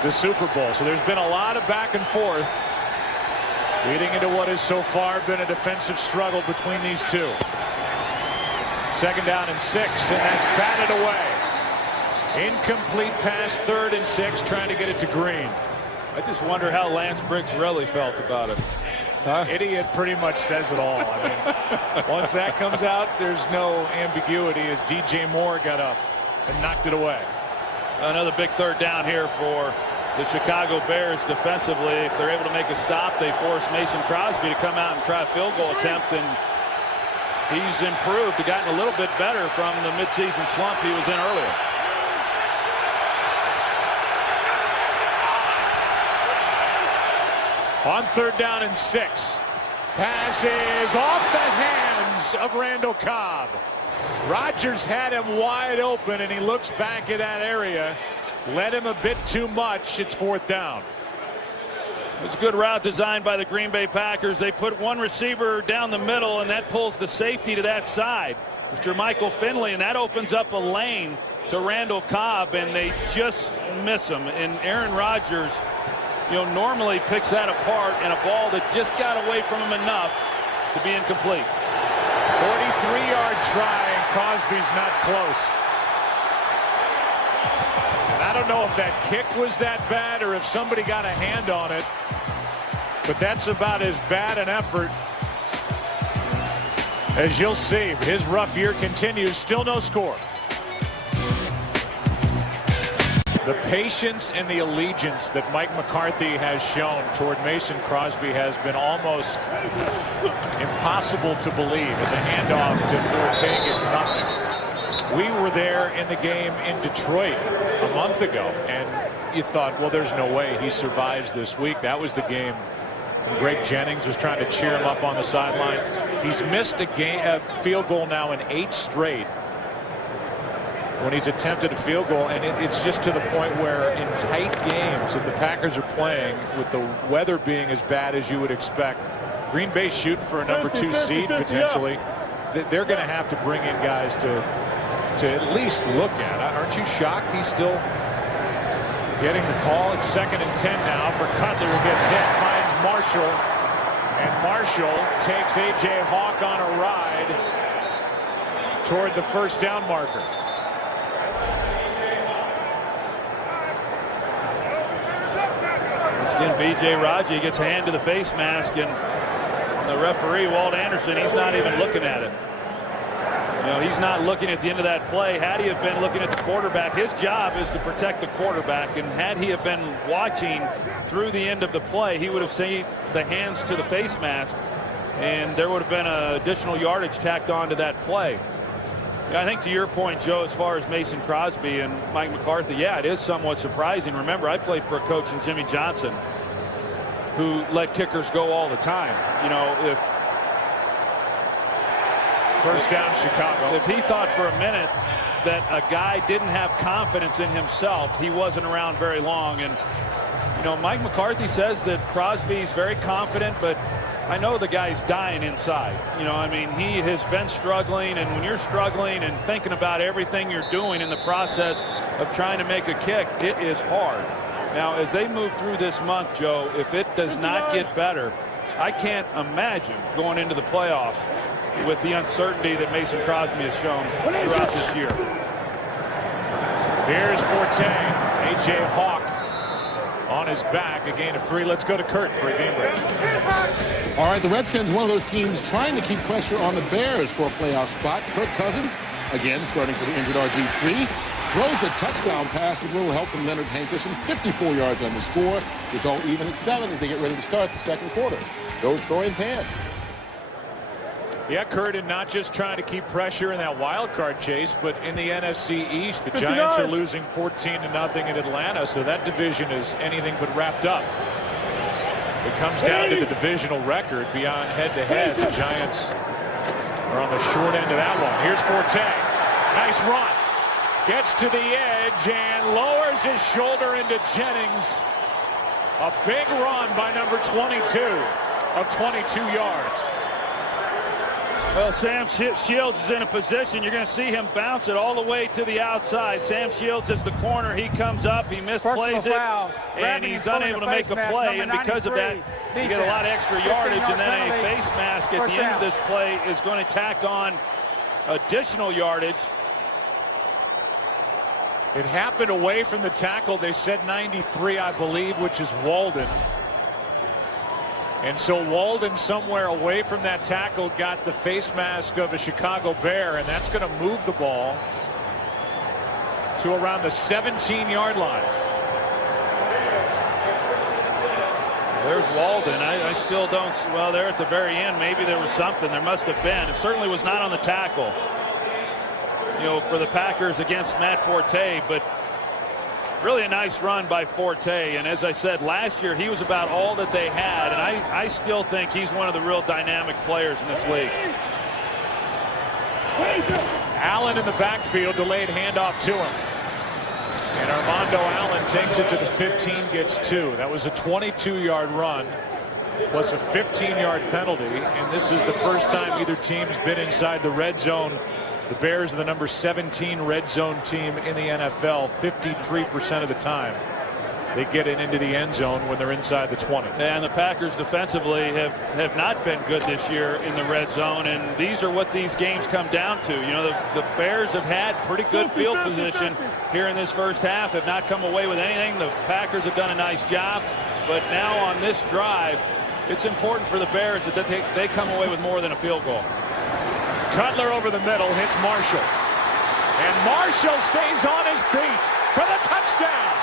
the Super Bowl? So there's been a lot of back and forth leading into what has so far been a defensive struggle between these two. 2nd down and 6, and that's batted away. Incomplete pass, 3rd and 6, trying to get it to Green. I just wonder how Lance Briggs really felt about it. Idiot pretty much says it all. I mean, once that comes out, there's no ambiguity as DJ Moore got up and knocked it away. Another big 3rd down here for the Chicago Bears defensively. If they're able to make a stop, they force Mason Crosby to come out and try a field goal attempt, and he's improved. He's gotten a little bit better from the midseason slump he was in earlier. On 3rd down and 6. Pass is off the hands of Randall Cobb. Rodgers had him wide open, and he looks back at that area. Led him a bit too much. It's 4th down. It's a good route designed by the Green Bay Packers. They put one receiver down the middle, and that pulls the safety to that side. Mr. Michael Finley, and that opens up a lane to Randall Cobb, and they just miss him. And Aaron Rodgers, normally picks that apart, and a ball that just got away from him enough to be incomplete. 43-yard try, and Crosby's not close. And I don't know if that kick was that bad or if somebody got a hand on it, but that's about as bad an effort as you'll see. His rough year continues. Still no score. The patience and the allegiance that Mike McCarthy has shown toward Mason Crosby has been almost impossible to believe. As a handoff to Forte gets nothing. We were there in the game in Detroit a month ago, and you thought, well, there's no way he survives this week. That was the game when Greg Jennings was trying to cheer him up on the sideline. He's missed a field goal now in 8 straight when he's attempted a field goal, and it's just to the point where in tight games that the Packers are playing, with the weather being as bad as you would expect, Green Bay shooting for a number 2 seed potentially, they're going to have to bring in guys to at least look at. Aren't you shocked he's still getting the call? It's 2nd and 10 now for Cutler, who gets hit, finds Marshall, and Marshall takes A.J. Hawk on a ride toward the 1st down marker. Again, B.J. Raji gets a hand to the face mask, and the referee, Walt Anderson, he's not even looking at it. He's not looking at the end of that play. Had he have been looking at the quarterback, his job is to protect the quarterback, and had he have been watching through the end of the play, he would have seen the hands to the face mask, and there would have been additional yardage tacked on to that play. I think to your point, Joe, as far as Mason Crosby and Mike McCarthy, yeah, it is somewhat surprising. Remember, I played for a coach in Jimmy Johnson who let kickers go all the time. If 1st down Chicago. If he thought for a minute that a guy didn't have confidence in himself, he wasn't around very long. And, Mike McCarthy says that Crosby's very confident, but I know the guy's dying inside. He has been struggling, and when you're struggling and thinking about everything you're doing in the process of trying to make a kick, it is hard. Now, as they move through this month, Joe, if it does not get better, I can't imagine going into the playoffs with the uncertainty that Mason Crosby has shown throughout this year. Here's Forte. A.J. Hawk on his back, a gain of 3. Let's go to Kurt for a game break. All right, the Redskins, one of those teams trying to keep pressure on the Bears for a playoff spot. Kirk Cousins, again, starting for the injured RG3, throws the touchdown pass with a little help from Leonard Hankerson. 54 yards on the score. It's all even at 7 as they get ready to start the 2nd quarter. So it's Troy and Pan. Yeah, Curtin not just trying to keep pressure in that wild card chase, but in the NFC East, the Giants are losing 14-0 in Atlanta, so that division is anything but wrapped up. It comes down to the divisional record beyond head-to-head. The Giants are on the short end of that one. Here's Forte. Nice run. Gets to the edge and lowers his shoulder into Jennings. A big run by number 22 of 22 yards. Well, Sam Shields is in a position. You're going to see him bounce it all the way to the outside. Sam Shields is the corner. He comes up. He misplays it. And he's unable to make a play. And because of that, you get a lot of extra yardage. And then a face mask at the end of this play is going to tack on additional yardage. It happened away from the tackle. They said 93, I believe, which is Walden. And so Walden, somewhere away from that tackle, got the face mask of a Chicago Bear, and that's going to move the ball to around the 17-yard line. There's Walden. I still don't. Well, there at the very end, maybe there was something. There must have been. It certainly was not on the tackle, you know, for the Packers against Matt Forte, but really a nice run by Forte. And as I said, last year he was about all that they had, and I still think he's one of the real dynamic players in this league. Allen in the backfield, delayed handoff to him. And Armando Allen takes it to the 15, gets 2. That was a 22-yard run plus a 15-yard penalty, and this is the first time either team's been inside the red zone. The Bears are the number 17 red zone team in the NFL. 53% of the time they get it into the end zone when they're inside the 20. And the Packers defensively have not been good this year in the red zone, and these are what these games come down to. You know, the Bears have had pretty good field position here in this first half, have not come away with anything. The Packers have done a nice job, but now on this drive, it's important for the Bears that they come away with more than a field goal. Cutler over the middle, hits Marshall. And Marshall stays on his feet for the touchdown.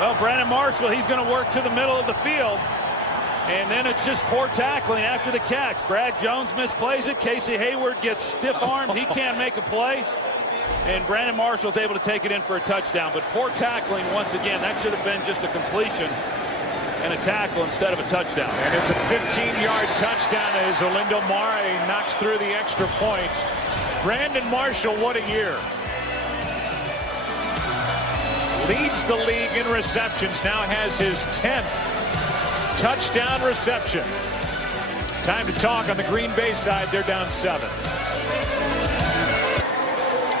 Well, Brandon Marshall, he's going to work to the middle of the field. And then it's just poor tackling after the catch. Brad Jones misplays it. Casey Hayward gets stiff-armed. He can't make a play. And Brandon Marshall's able to take it in for a touchdown. But poor tackling once again. That should have been just a completion and a tackle instead of a touchdown. And it's a 15-yard touchdown as Olindo Mare knocks through the extra point. Brandon Marshall, what a year. Leads the league in receptions, now has his 10th touchdown reception. Time to talk on the Green Bay side. They're down 7.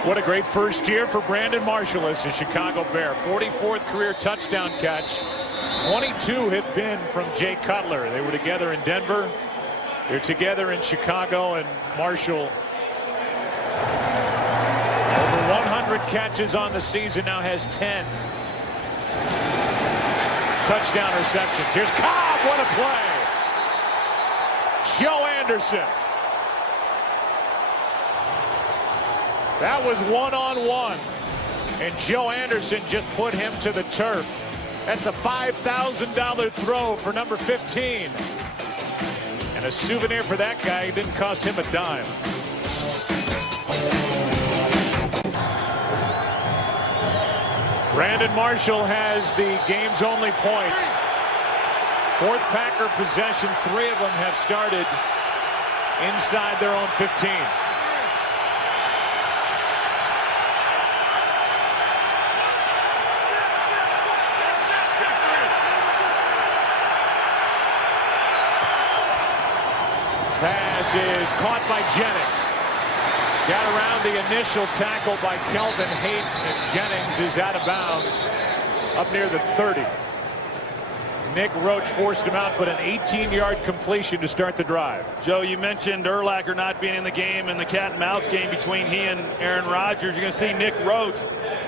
What a great first year for Brandon Marshall as a Chicago Bear. 44th career touchdown catch. 22 have been from Jay Cutler. They were together in Denver. They're together in Chicago, and Marshall, over 100 catches on the season, now has 10 touchdown receptions. Here's Cobb, what a play. Joe Anderson. That was one-on-one, and Joe Anderson just put him to the turf. That's a $5,000 throw for number 15. And a souvenir for that guy. It didn't cost him a dime. Brandon Marshall has the game's only points. 4th Packer possession. 3 of them have started inside their own 15. Pass is caught by Jennings. Got around the initial tackle by Kelvin Hayden, and Jennings is out of bounds up near the 30. Nick Roach forced him out, but an 18-yard completion to start the drive. Joe, you mentioned Urlacher not being in the game in the cat and mouse game between he and Aaron Rodgers. You're going to see Nick Roach.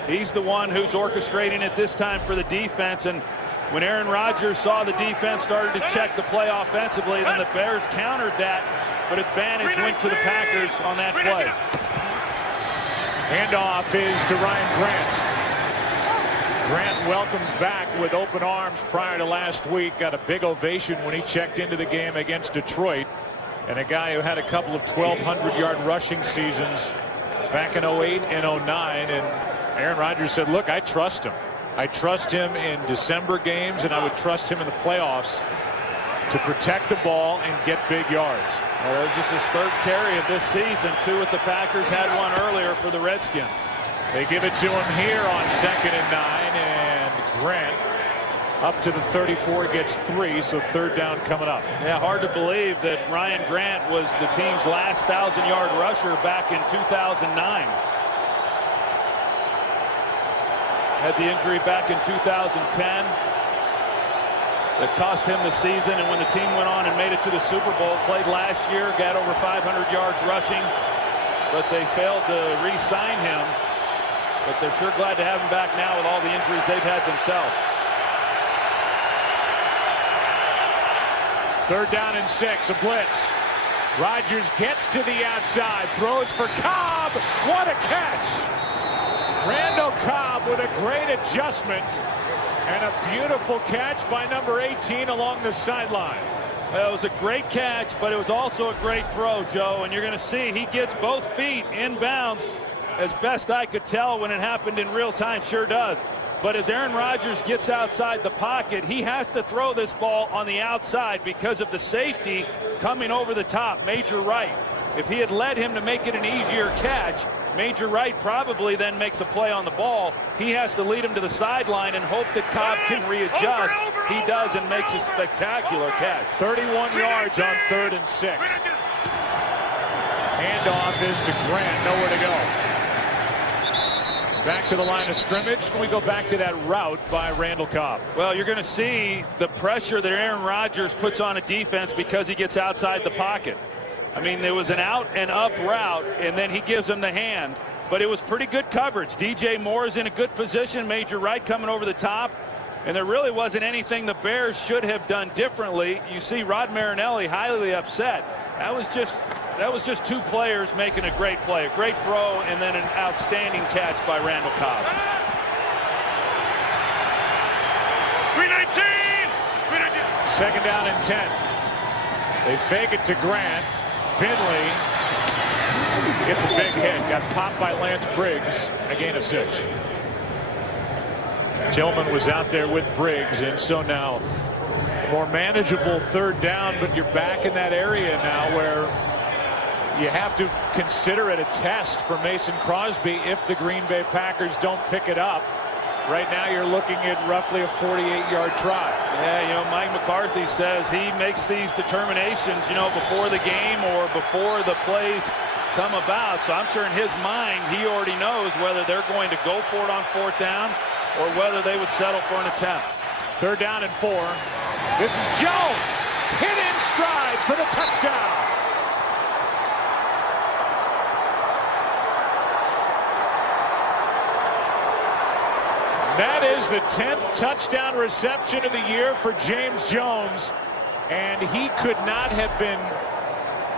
He's the one who's orchestrating it this time for the defense, and When Aaron Rodgers saw the defense started to check the play offensively, then the Bears countered that, but advantage went to the Packers on that play. Handoff is to Ryan Grant. Grant welcomed back with open arms prior to last week. Got a big ovation when he checked into the game against Detroit. And a guy who had a couple of 1,200-yard rushing seasons back in 08 and 09. And Aaron Rodgers said, look, I trust him. I trust him in December games, and I would trust him in the playoffs to protect the ball and get big yards. Well, that was just his third carry of this season. 2 with the Packers, had one earlier for the Redskins. They give it to him here on 2nd and 9, and Grant up to the 34 gets 3, so 3rd down coming up. Yeah, hard to believe that Ryan Grant was the team's last 1,000-yard rusher back in 2009. Had the injury back in 2010 that cost him the season, and when the team went on and made it to the Super Bowl, played last year, got over 500 yards rushing, but they failed to re-sign him. But they're sure glad to have him back now with all the injuries they've had themselves. 3rd down and 6, a blitz. Rodgers gets to the outside, throws for Cobb. What a catch! Randall Cobb with a great adjustment and a beautiful catch by number 18 along the sideline. Well, it was a great catch, but it was also a great throw, Joe. And you're going to see he gets both feet inbounds, as best I could tell when it happened in real time. Sure does. But as Aaron Rodgers gets outside the pocket, he has to throw this ball on the outside because of the safety coming over the top, Major Wright. If he had led him to make it an easier catch, Major Wright probably then makes a play on the ball. He has to lead him to the sideline and hope that Cobb can readjust. He does and makes a spectacular catch. 31 yards on 3rd and 6. Handoff is to Grant, nowhere to go. Back to the line of scrimmage. We go back to that route by Randall Cobb. Well, you're going to see the pressure that Aaron Rodgers puts on a defense because he gets outside the pocket. I mean, there was an out and up route, and then he gives him the hand. But it was pretty good coverage. DJ Moore is in a good position. Major Wright coming over the top. And there really wasn't anything the Bears should have done differently. You see Rod Marinelli highly upset. That was just 2 players making a great play. A great throw and then an outstanding catch by Randall Cobb. 319! 2nd down and 10. They fake it to Grant. Finley gets a big hit. Got popped by Lance Briggs. A gain of 6. Tillman was out there with Briggs, and so now more manageable 3rd down, but you're back in that area now where you have to consider it a test for Mason Crosby if the Green Bay Packers don't pick it up. Right now you're looking at roughly a 48-yard try. Yeah, you know, Mike McCarthy says he makes these determinations, you know, before the game or before the plays come about. So I'm sure in his mind he already knows whether they're going to go for it on 4th down or whether they would settle for an attempt. 3rd down and 4. This is Jones. Hit in stride for the touchdown. That is the 10th touchdown reception of the year for James Jones, and he could not have been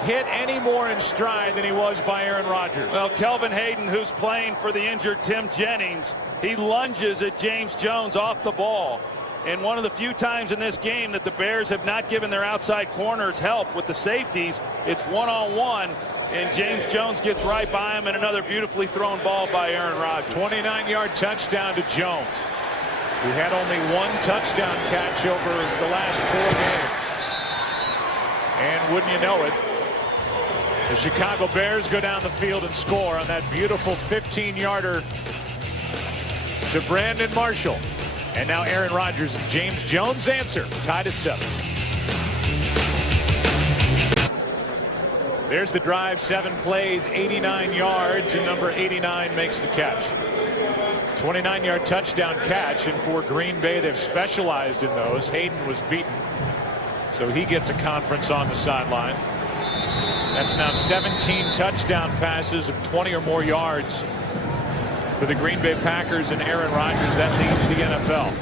hit any more in stride than he was by Aaron Rodgers. Well, Kelvin Hayden, who's playing for the injured Tim Jennings, he lunges at James Jones off the ball. And one of the few times in this game that the Bears have not given their outside corners help with the safeties, it's one-on-one. And James Jones gets right by him, and another beautifully thrown ball by Aaron Rodgers. 29-yard touchdown to Jones, who had only 1 touchdown catch over the last 4 games. And wouldn't you know it, the Chicago Bears go down the field and score on that beautiful 15-yarder to Brandon Marshall. And now Aaron Rodgers and James Jones answer, tied at 7. There's the drive, 7 plays, 89 yards, and number 89 makes the catch. 29-yard touchdown catch, and for Green Bay, they've specialized in those. Hayden was beaten, so he gets a conference on the sideline. That's now 17 touchdown passes of 20 or more yards for the Green Bay Packers and Aaron Rodgers. That leads the NFL.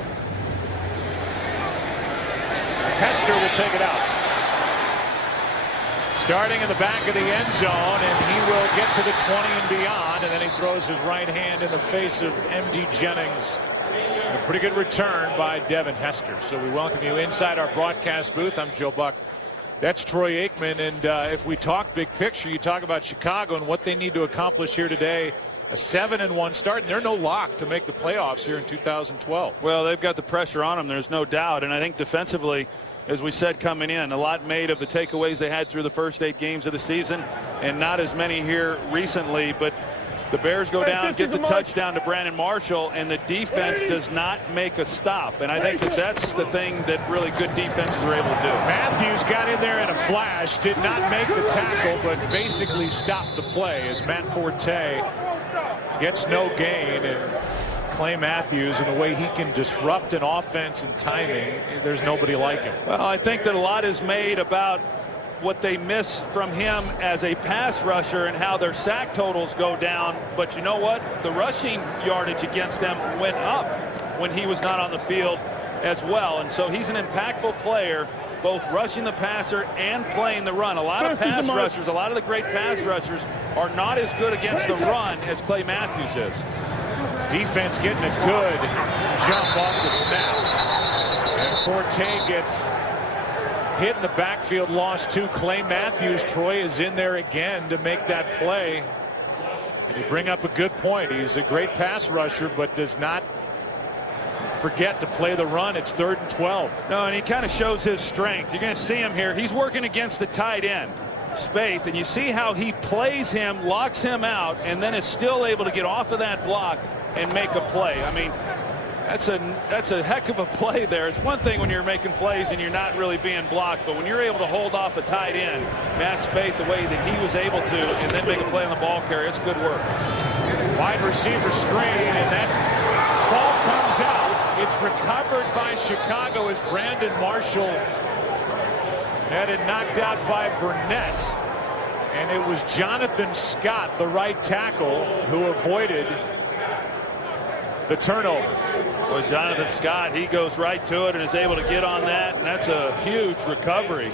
Hester will take it out. Starting in the back of the end zone, and he will get to the 20 and beyond, and then he throws his right hand in the face of M.D. Jennings. A pretty good return by Devin Hester. So we welcome you inside our broadcast booth. I'm Joe Buck. That's Troy Aikman, and if we talk big picture, you talk about Chicago and what they need to accomplish here today. A 7-1 start, and they're no lock to make the playoffs here in 2012. Well, they've got the pressure on them, there's no doubt, and I think defensively, as we said coming in, a lot made of the takeaways they had through the first 8 games of the season, and not as many here recently, but the Bears go down, get the touchdown to Brandon Marshall, and the defense does not make a stop. And I think that's the thing that really good defenses are able to do. Matthews got in there in a flash, did not make the tackle, but basically stopped the play as Matt Forte gets no gain. And Clay Matthews, in the way he can disrupt an offense and timing, there's nobody like him. Well, I think that a lot is made about what they miss from him as a pass rusher and how their sack totals go down. But you know what? The rushing yardage against them went up when he was not on the field as well. And so he's an impactful player, both rushing the passer and playing the run. A lot of pass rushers, a lot of the great pass rushers are not as good against the run as Clay Matthews is. Defense getting a good jump off the snap. And Forte gets hit in the backfield, lost 2. Clay Matthews, Troy, is in there again to make that play. And you bring up a good point. He's a great pass rusher, but does not forget to play the run. It's 3rd and 12. No, and he kind of shows his strength. You're going to see him here. He's working against the tight end, Spaeth, and you see how he plays him, locks him out, and then is still able to get off of that block and make a play. I mean, that's a heck of a play there. It's one thing when you're making plays and you're not really being blocked, but when you're able to hold off a tight end, Matt Spaeth, the way that he was able to, and then make a play on the ball carrier, it's good work. Wide receiver screen, and that ball comes out. It's recovered by Chicago as Brandon Marshall had it knocked out by Burnett. And it was Jonathan Scott, the right tackle, who avoided the turnover. Well, Jonathan Scott, he goes right to it and is able to get on that, and that's a huge recovery.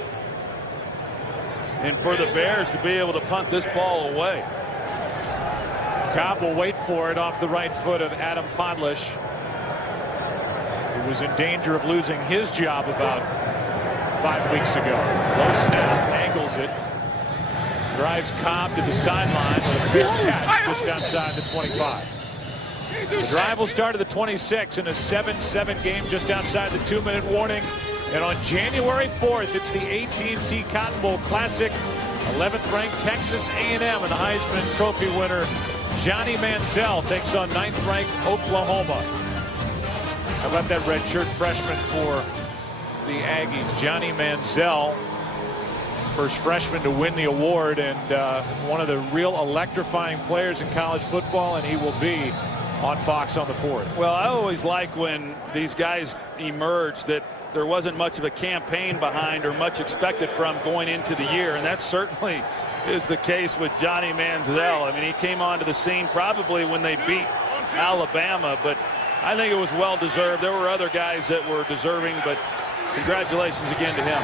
And for the Bears to be able to punt this ball away. Cobb will wait for it off the right foot of Adam Podlish, who was in danger of losing his job about 5 weeks ago. Low snap, angles it, drives Cobb to the sideline with a fair catch just outside the 25. The drive will start at the 26 in a 7-7 game just outside the 2-minute warning. And on January 4th, it's the AT&T Cotton Bowl Classic. 11th ranked Texas A&M and the Heisman Trophy winner Johnny Manziel takes on 9th ranked Oklahoma. How about that redshirt freshman for the Aggies, Johnny Manziel, first freshman to win the award, and one of the real electrifying players in college football, and he will be on Fox on the 4th. Well, I always like when these guys emerge that there wasn't much of a campaign behind or much expected from going into the year, and that certainly is the case with Johnny Manziel. I mean, he came onto the scene probably when they beat Alabama, but I think it was well deserved. There were other guys that were deserving, but congratulations again to him.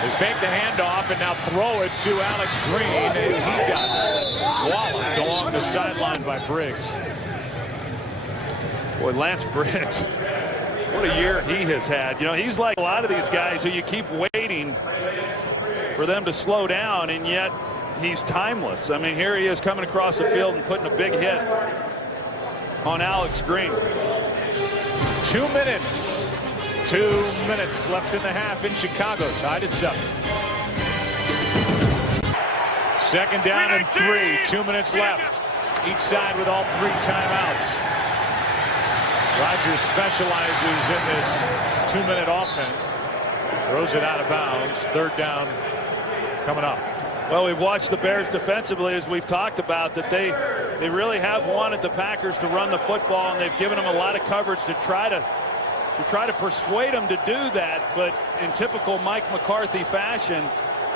They fake the handoff and now throw it to Alex Green, and he got walloped along the sideline by Briggs. Boy, Lance Briggs, what a year he has had. You know, he's like a lot of these guys who you keep waiting for them to slow down, and yet he's timeless. I mean, here he is coming across the field and putting a big hit on Alex Green. 2 minutes. 2 minutes left in the half in Chicago, tied at 7. Second down and 3. 2 minutes left. Each side with all 3 timeouts. Rodgers specializes in this 2-minute offense. Throws it out of bounds. 3rd down coming up. Well, we've watched the Bears defensively, as we've talked about, that they really have wanted the Packers to run the football, and they've given them a lot of coverage to try to persuade them to do that. But in typical Mike McCarthy fashion,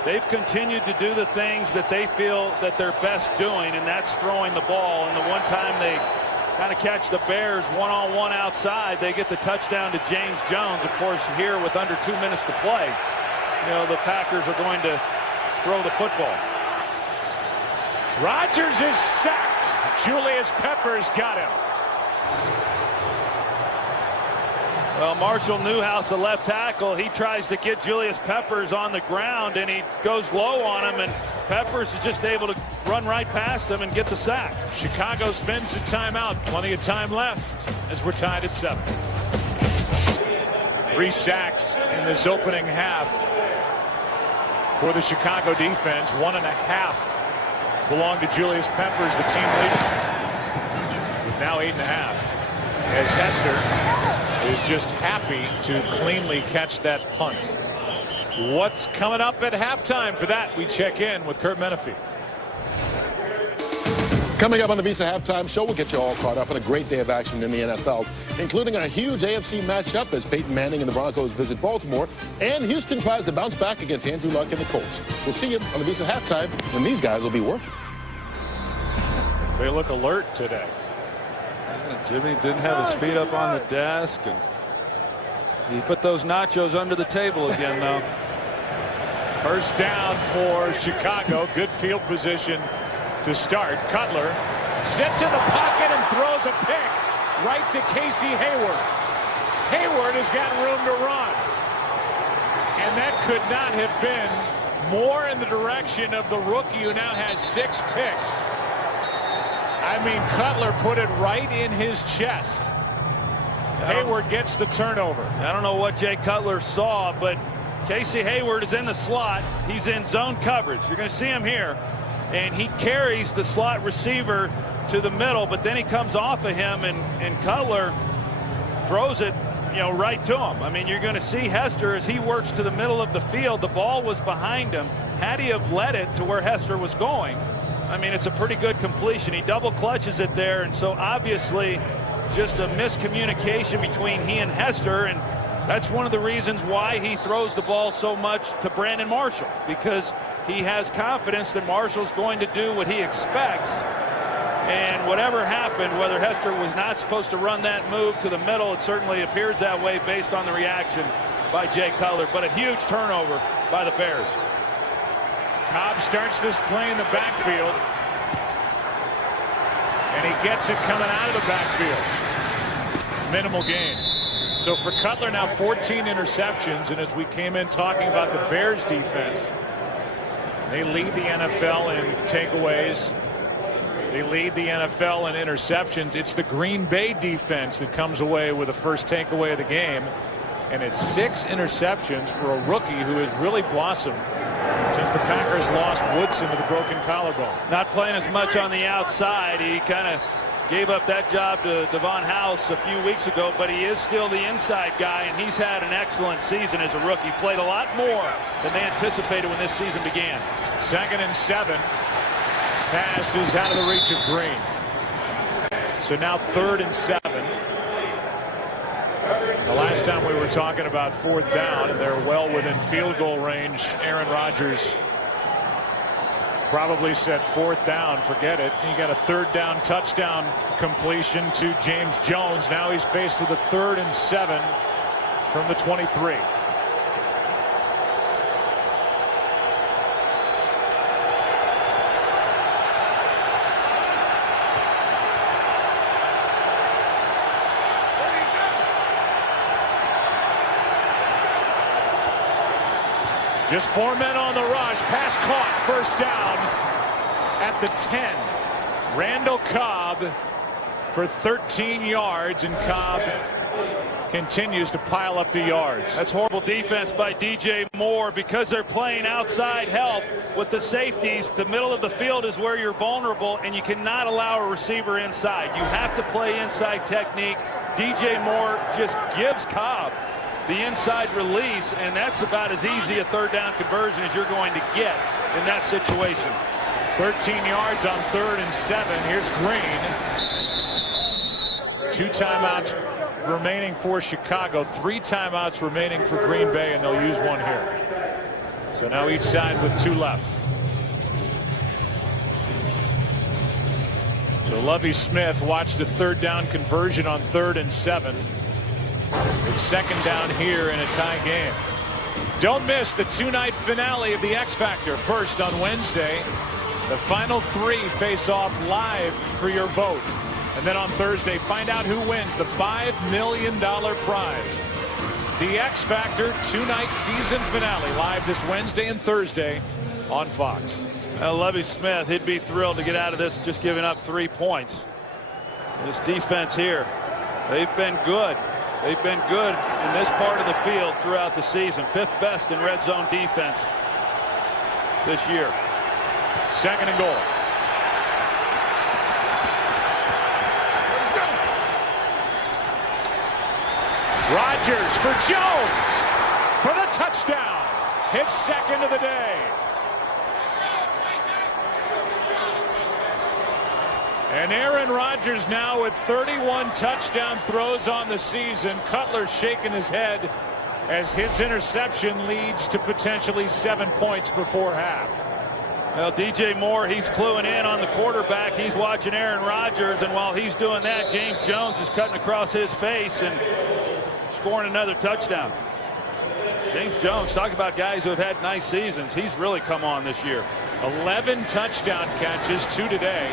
they've continued to do the things that they feel that they're best doing, and that's throwing the ball. And the one time they kind of catch the Bears one-on-one outside. They get the touchdown to James Jones. Of course, here with under 2 minutes to play, you know, the Packers are going to throw the football. Rodgers is sacked. Julius Peppers got him. Well, Marshall Newhouse, the left tackle, he tries to get Julius Peppers on the ground, and he goes low on him, and Peppers is just able to run right past him and get the sack. Chicago spends a timeout. Plenty of time left as we're tied at 7. 3 sacks in this opening half for the Chicago defense. 1.5 belong to Julius Peppers, the team leader, with now 8.5. As Hester is just happy to cleanly catch that punt. What's coming up at halftime? For that, we check in with Kurt Menefee. Coming up on the Visa Halftime Show, we'll get you all caught up on a great day of action in the NFL, including a huge AFC matchup as Peyton Manning and the Broncos visit Baltimore, and Houston tries to bounce back against Andrew Luck and the Colts. We'll see you on the Visa Halftime, and these guys will be working. They look alert today. Jimmy didn't have his feet up on the desk, and he put those nachos under the table again, though. First down for Chicago. Good field position to start. Cutler sits in the pocket and throws a pick right to Casey Hayward. Hayward has got room to run. And that could not have been more in the direction of the rookie who now has 6 picks. I mean, Cutler put it right in his chest. Hayward gets the turnover. I don't know what Jay Cutler saw, but Casey Hayward is in the slot. He's in zone coverage. You're going to see him here. And he carries the slot receiver to the middle, but then he comes off of him, and Cutler throws it, you know, right to him. I mean, you're going to see Hester as he works to the middle of the field. The ball was behind him. Had he have led it to where Hester was going, I mean, it's a pretty good completion. He double clutches it there, and so obviously just a miscommunication between he and Hester, and that's one of the reasons why he throws the ball so much to Brandon Marshall, because he has confidence that Marshall's going to do what he expects. And whatever happened, whether Hester was not supposed to run that move to the middle, it certainly appears that way based on the reaction by Jay Cutler, but a huge turnover by the Bears. Cobb starts this play in the backfield, and he gets it coming out of the backfield. Minimal gain. So for Cutler now 14 interceptions, and as we came in talking about the Bears defense, they lead the NFL in takeaways. They lead the NFL in interceptions. It's the Green Bay defense that comes away with the first takeaway of the game, and it's 6 interceptions for a rookie who has really blossomed since the Packers lost Woodson to the broken collarbone. Not playing as much on the outside. He kind of gave up that job to Devon House a few weeks ago, but he is still the inside guy, and he's had an excellent season as a rookie. Played a lot more than they anticipated when this season began. 2nd and 7. Pass is out of the reach of Green. So now 3rd and 7. The last time we were talking about 4th down, and they're well within field goal range, Aaron Rodgers probably said 4th down, forget it. He got a 3rd down touchdown completion to James Jones. Now he's faced with a 3rd and 7 from the 23. Just 4 men on the rush. Pass caught. First down at the 10. Randall Cobb for 13 yards, and Cobb continues to pile up the yards. That's horrible defense by DJ Moore because they're playing outside help with the safeties. The middle of the field is where you're vulnerable, and you cannot allow a receiver inside. You have to play inside technique. DJ Moore just gives Cobb the inside release, and that's about as easy a 3rd down conversion as you're going to get in that situation. 13 yards on 3rd and 7. Here's Green. 2 timeouts remaining for Chicago. 3 timeouts remaining for Green Bay, and they'll use 1 here. So now each side with 2 left. So So Lovie Smith watched a third down conversion on 3rd and 7. It's second down here in a tie game. Don't miss the 2-night finale of the X Factor. First on Wednesday, the final 3 face off live for your vote. And then on Thursday, find out who wins the $5 million prize. The X Factor 2-night season finale live this Wednesday and Thursday on Fox. Lovie Smith, he'd be thrilled to get out of this just giving up 3 points. This defense here, they've been good. They've been good in this part of the field throughout the season. 5th best in red zone defense this year. Second and goal. Rodgers for Jones for the touchdown. His second of the day. And Aaron Rodgers now with 31 touchdown throws on the season. Cutler shaking his head as his interception leads to potentially 7 points before half. Well, DJ Moore, he's cluing in on the quarterback. He's watching Aaron Rodgers, and while he's doing that, James Jones is cutting across his face and scoring another touchdown. James Jones, talk about guys who have had nice seasons. He's really come on this year. 11 touchdown catches, 2 today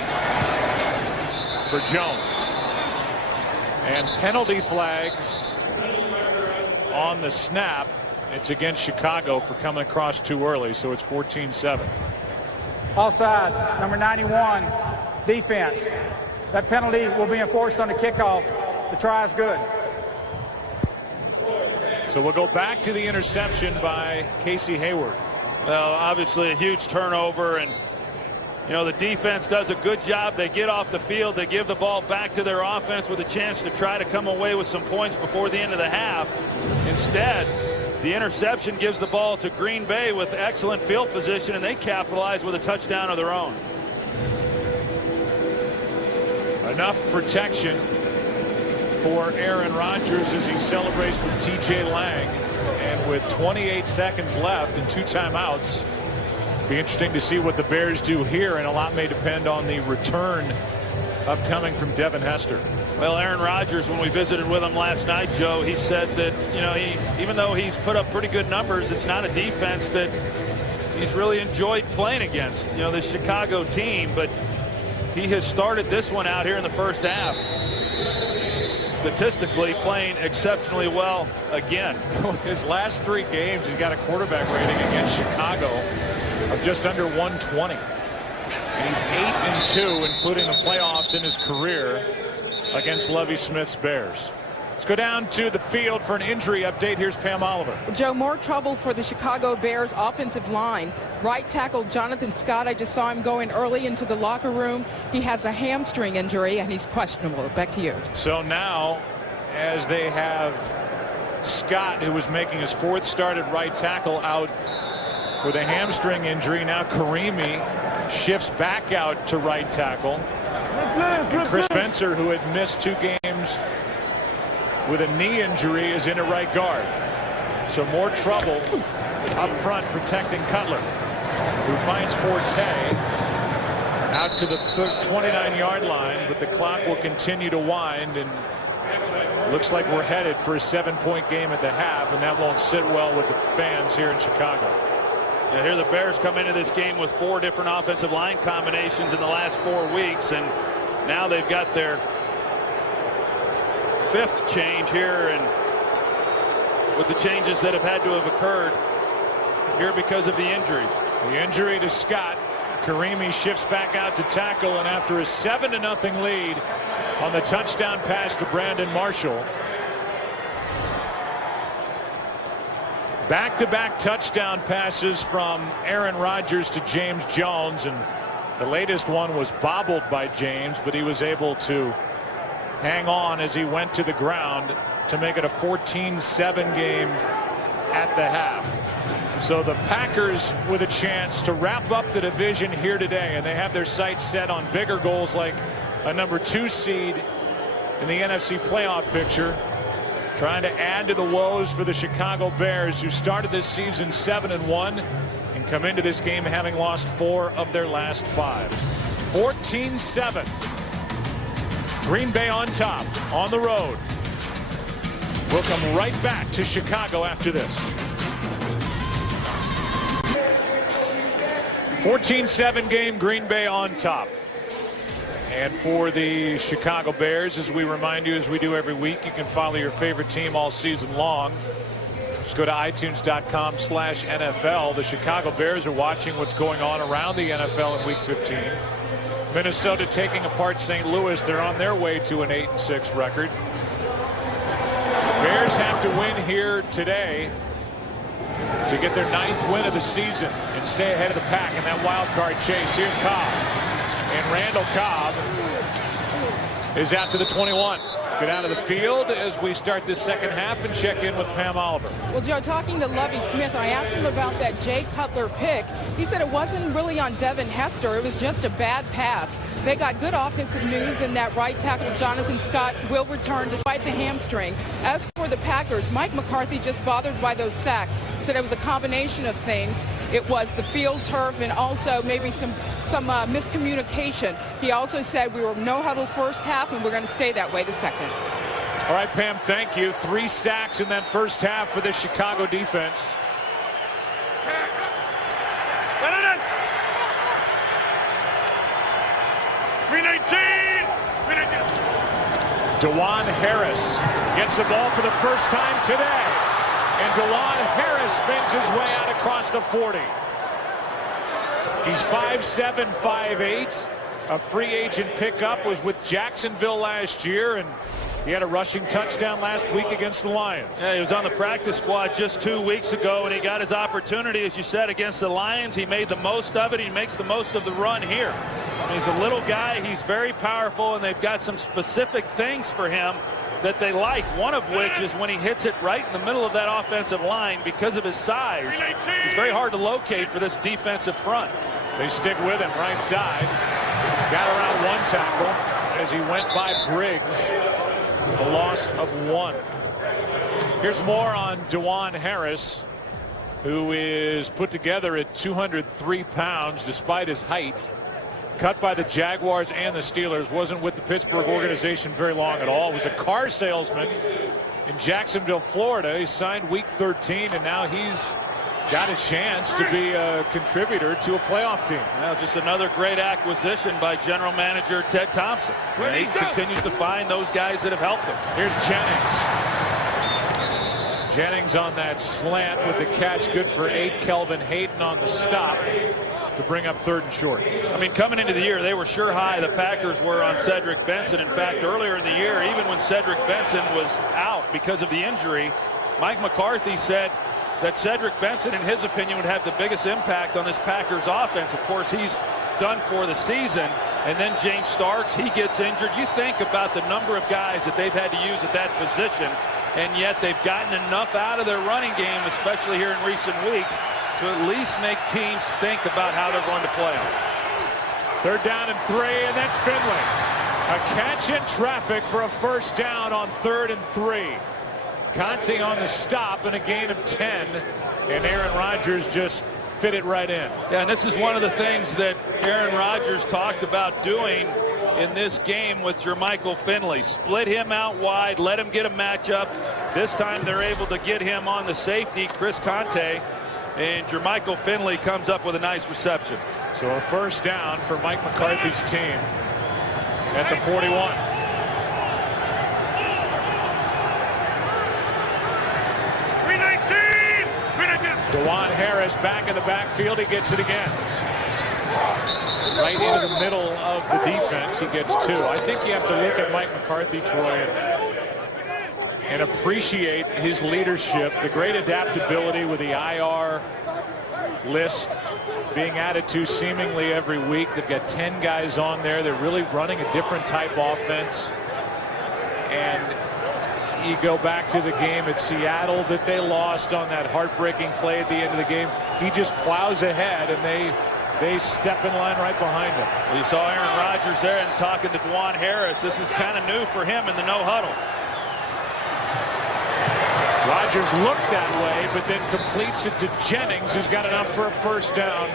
for Jones. And penalty flags on the snap. It's against Chicago for coming across too early, so it's 14-7. Offsides, number 91, defense. That penalty will be enforced on the kickoff. The try is good. So we'll go back to the interception by Casey Hayward. Well, obviously a huge turnover, and you know the defense does a good job. They get off the field, they give the ball back to their offense with a chance to try to come away with some points before the end of the half. Instead, the interception gives the ball to Green Bay with excellent field position, and they capitalize with a touchdown of their own. Enough protection for Aaron Rodgers as he celebrates with TJ Lang. And with 28 seconds left and 2 timeouts, be interesting to see what the Bears do here, and a lot may depend on the return upcoming from Devin Hester. Well, Aaron Rodgers, when we visited with him last night, Joe, he said that, you know, even though he's put up pretty good numbers, it's not a defense that he's really enjoyed playing against, you know, this Chicago team, but he has started this one out here in the first half. Statistically playing exceptionally well again. His last 3 games, he's got a quarterback rating against Chicago of just under 120. And he's 8-2, including the playoffs in his career against Lovie Smith's Bears. Let's go down to the field for an injury update. Here's Pam Oliver. Joe, more trouble for the Chicago Bears offensive line. Right tackle Jonathan Scott, I just saw him going early into the locker room. He has a hamstring injury and he's questionable. Back to you. So now, as they have Scott, who was making his 4th start at right tackle, out with a hamstring injury, now Karimi shifts back out to right tackle. And Chris Spencer, who had missed 2 games with a knee injury, is in at right guard. So more trouble up front protecting Cutler, who finds Forte out to the 29-yard line, but the clock will continue to wind, and looks like we're headed for a 7-point game at the half, and that won't sit well with the fans here in Chicago. Yeah, here the Bears come into this game with 4 different offensive line combinations in the last 4 weeks, and now they've got their 5th change here, and with the changes that have had to have occurred here because of the injuries. The injury to Scott, Karimi shifts back out to tackle, and after a 7-0 lead on the touchdown pass to Brandon Marshall, back-to-back touchdown passes from Aaron Rodgers to James Jones, and the latest one was bobbled by James, but he was able to hang on as he went to the ground to make it a 14-7 game at the half. So the Packers with a chance to wrap up the division here today, and they have their sights set on bigger goals like a number 2 seed in the NFC playoff picture, trying to add to the woes for the Chicago Bears, who started this season 7-1 and come into this game having lost 4 of their last 5. 14-7 Green Bay on top, on the road. We'll come right back to Chicago after this. 14-7 game, Green Bay on top. And for the Chicago Bears, as we remind you, as we do every week, you can follow your favorite team all season long. Just go to itunes.com/NFL. The Chicago Bears are watching what's going on around the NFL in Week 15. Minnesota taking apart St. Louis. They're on their way to an 8-6 record. Bears have to win here today to get their 9th win of the season and stay ahead of the pack in that wild card chase. Here's Cobb. And Randall Cobb is out to the 21. Let's get out of the field as we start this second half and check in with Pam Oliver. Well, Joe, talking to Lovie Smith, I asked him about that Jay Cutler pick. He said it wasn't really on Devin Hester. It was just a bad pass. They got good offensive news in that right tackle Jonathan Scott will return despite the hamstring. As for the Packers, Mike McCarthy just bothered by those sacks. Said it was a combination of things. It was the field turf and also maybe some miscommunication. He also said we were no huddle first half and we're going to stay that way the second. All right, Pam, thank you. 3 sacks in that first half for the Chicago defense. DeJuan Harris gets the ball for the first time today. And DeJuan Harris spins his way out across the 40. He's 5'7", 5'8". A free agent pickup, was with Jacksonville last year, and he had a rushing touchdown last week against the Lions. Yeah, he was on the practice squad just 2 weeks ago, and he got his opportunity, as you said, against the Lions. He made the most of it. He makes the most of the run here. He's a little guy. He's very powerful, and they've got some specific things for him that they like, one of which is when he hits it right in the middle of that offensive line. Because of his size, he's very hard to locate for this defensive front. They stick with him right side. Got around 1 tackle as he went by Briggs. A loss of 1. Here's more on DeJuan Harris, who is put together at 203 pounds despite his height. Cut by the Jaguars and the Steelers. Wasn't with the Pittsburgh organization very long at all. Was a car salesman in Jacksonville, Florida. He signed week 13, and now he's got a chance to be a contributor to a playoff team. Well, just another great acquisition by general manager Ted Thompson. And he continues to find those guys that have helped him. Here's Jennings. Jennings on that slant with the catch, good for 8. Kelvin Hayden on the stop to bring up 3rd and short. I mean, coming into the year, they were sure high. The Packers were on Cedric Benson. In fact, earlier in the year, even when Cedric Benson was out because of the injury, Mike McCarthy said that Cedric Benson, in his opinion, would have the biggest impact on this Packers offense. Of course, he's done for the season. And then James Starks, he gets injured. You think about the number of guys that they've had to use at that position, and yet they've gotten enough out of their running game, especially here in recent weeks, to at least make teams think about how they're going to play them. 3rd down and 3, and that's Finley. A catch in traffic for a first down on 3rd and 3. Conte on the stop and a gain of 10, and Aaron Rodgers just fit it right in. Yeah, and this is one of the things that Aaron Rodgers talked about doing in this game with Jermichael Finley. Split him out wide, let him get a matchup. This time they're able to get him on the safety, Chris Conte, and Jermichael Finley comes up with a nice reception. So a first down for Mike McCarthy's team at the 41. DeJuan Harris back in the backfield. He gets it again. Right into the middle of the defense. He gets 2. I think you have to look at Mike McCarthy, Troy, and appreciate his leadership, the great adaptability with the IR list being added to seemingly every week. They've got 10 guys on there. They're really running a different type offense. And you go back to the game at Seattle that they lost on that heartbreaking play at the end of the game. He just plows ahead, and they step in line right behind him. Well, you saw Aaron Rodgers there and talking to DeJuan Harris. This is kind of new for him in the no huddle. Rodgers looked that way, but then completes it to Jennings, who's got enough for a first down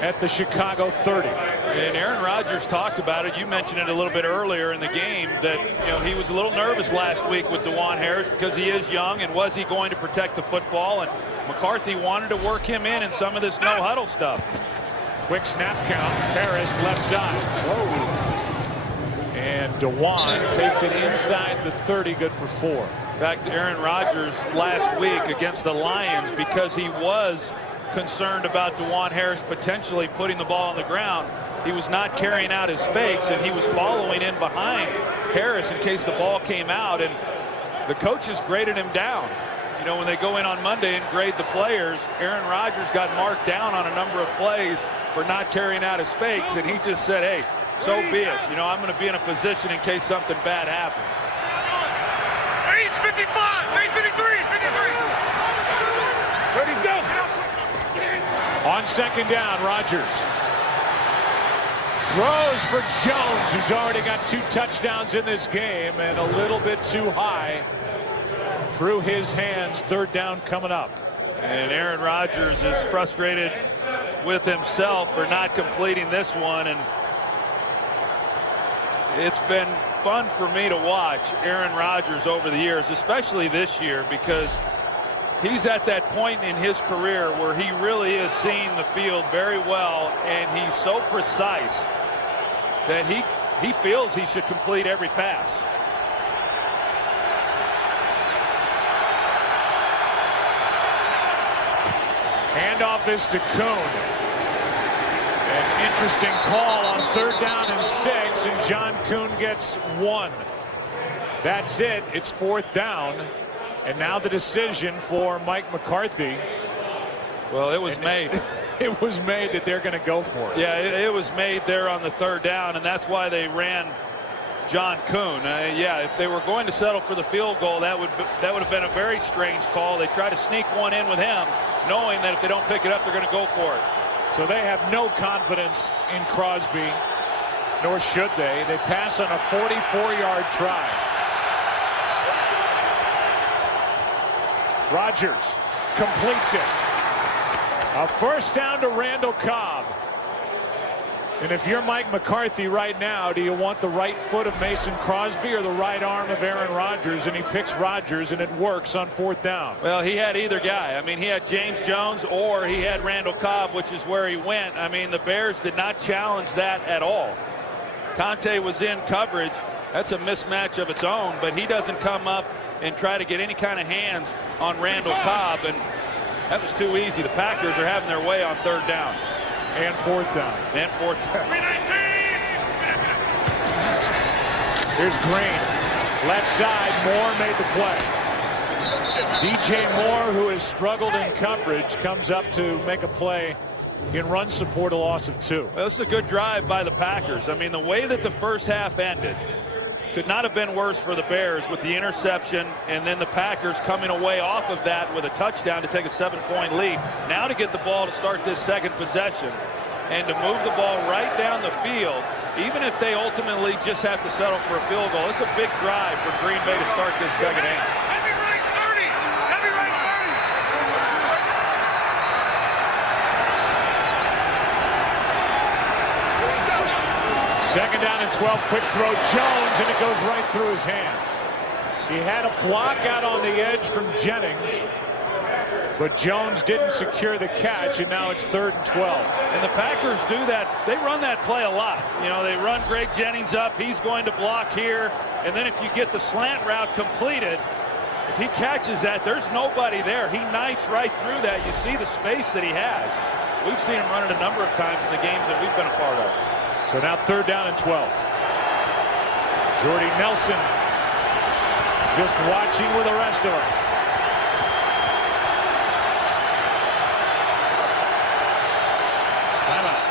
at the Chicago 30. And Aaron Rodgers talked about it. You mentioned it a little bit earlier in the game that, you know, he was a little nervous last week with DeJuan Harris because he is young, and was he going to protect the football? And McCarthy wanted to work him in some of this no huddle stuff. Quick snap count. Harris left side. Whoa. And DeJuan takes it inside the 30, good for 4. In fact, Aaron Rodgers last week against the Lions, because he was concerned about DeJuan Harris potentially putting the ball on the ground, he was not carrying out his fakes, and he was following in behind Harris in case the ball came out, and the coaches graded him down. You know, when they go in on Monday and grade the players, Aaron Rodgers got marked down on a number of plays for not carrying out his fakes, and he just said, hey, so be it. You know, I'm going to be in a position in case something bad happens. 55, 53, 52. On second down, Rodgers throws for Jones, who's already got 2 touchdowns in this game, and a little bit too high through his hands. Third down coming up. And Aaron Rodgers is frustrated with himself for not completing this one, and it's been fun for me to watch Aaron Rodgers over the years, especially this year, because he's at that point in his career where he really is seeing the field very well, and he's so precise that he feels he should complete every pass. Handoff is to Kuhn. An interesting call on third down and 6, and John Kuhn gets 1. That's it. It's fourth down. And now the decision for Mike McCarthy. Well, it was made. It was made that they're going to go for it. Yeah, it was made there on the third down, and that's why they ran John Kuhn. Yeah, if they were going to settle for the field goal, that would have been a very strange call. They try to sneak one in with him, knowing that if they don't pick it up, they're going to go for it. So they have no confidence in Crosby, nor should they. They pass on a 44-yard try. Rodgers completes it. A first down to Randall Cobb. And if you're Mike McCarthy right now, do you want the right foot of Mason Crosby or the right arm of Aaron Rodgers? And he picks Rodgers, and it works on fourth down. Well, he had either guy. I mean, he had James Jones or he had Randall Cobb, which is where he went. I mean, the Bears did not challenge that at all. Conte was in coverage. That's a mismatch of its own, but he doesn't come up and try to get any kind of hands on Randall Cobb, and that was too easy. The Packers are having their way on third down. And fourth down. And fourth down. Here's Green. Left side, Moore made the play. DJ Moore, who has struggled in coverage, comes up to make a play in run support, a loss of 2. Well, this is a good drive by the Packers. I mean, the way that the first half ended could not have been worse for the Bears, with the interception and then the Packers coming away off of that with a touchdown to take a 7-point lead. Now to get the ball to start this second possession and to move the ball right down the field, even if they ultimately just have to settle for a field goal. It's a big drive for Green Bay to start this second half. Heavy right 30. Heavy right 30. Second down and 12, quick throw, Jones, and it goes right through his hands. He had a block out on the edge from Jennings, but Jones didn't secure the catch, and now it's 3rd and 12. And the Packers do that. They run that play a lot. You know, they run Greg Jennings up. He's going to block here. And then if you get the slant route completed, if he catches that, there's nobody there. He knifes right through that. You see the space that he has. We've seen him run it a number of times in the games that we've been a part of. So now 3rd down and 12. Jordy Nelson just watching with the rest of us. Timeout.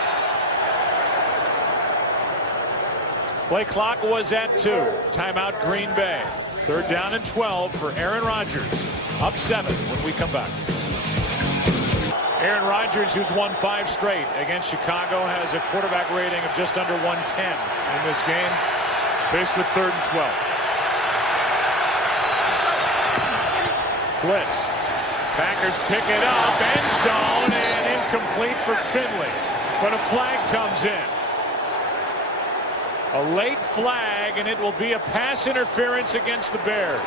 Play clock was at 2. Timeout Green Bay. 3rd down and 12 for Aaron Rodgers. Up 7 when we come back. Aaron Rodgers, who's won 5 straight against Chicago, has a quarterback rating of just under 110 in this game. Faced with 3rd and 12. Blitz. Packers pick it up. End zone and incomplete for Finley. But a flag comes in. A late flag, and it will be a pass interference against the Bears.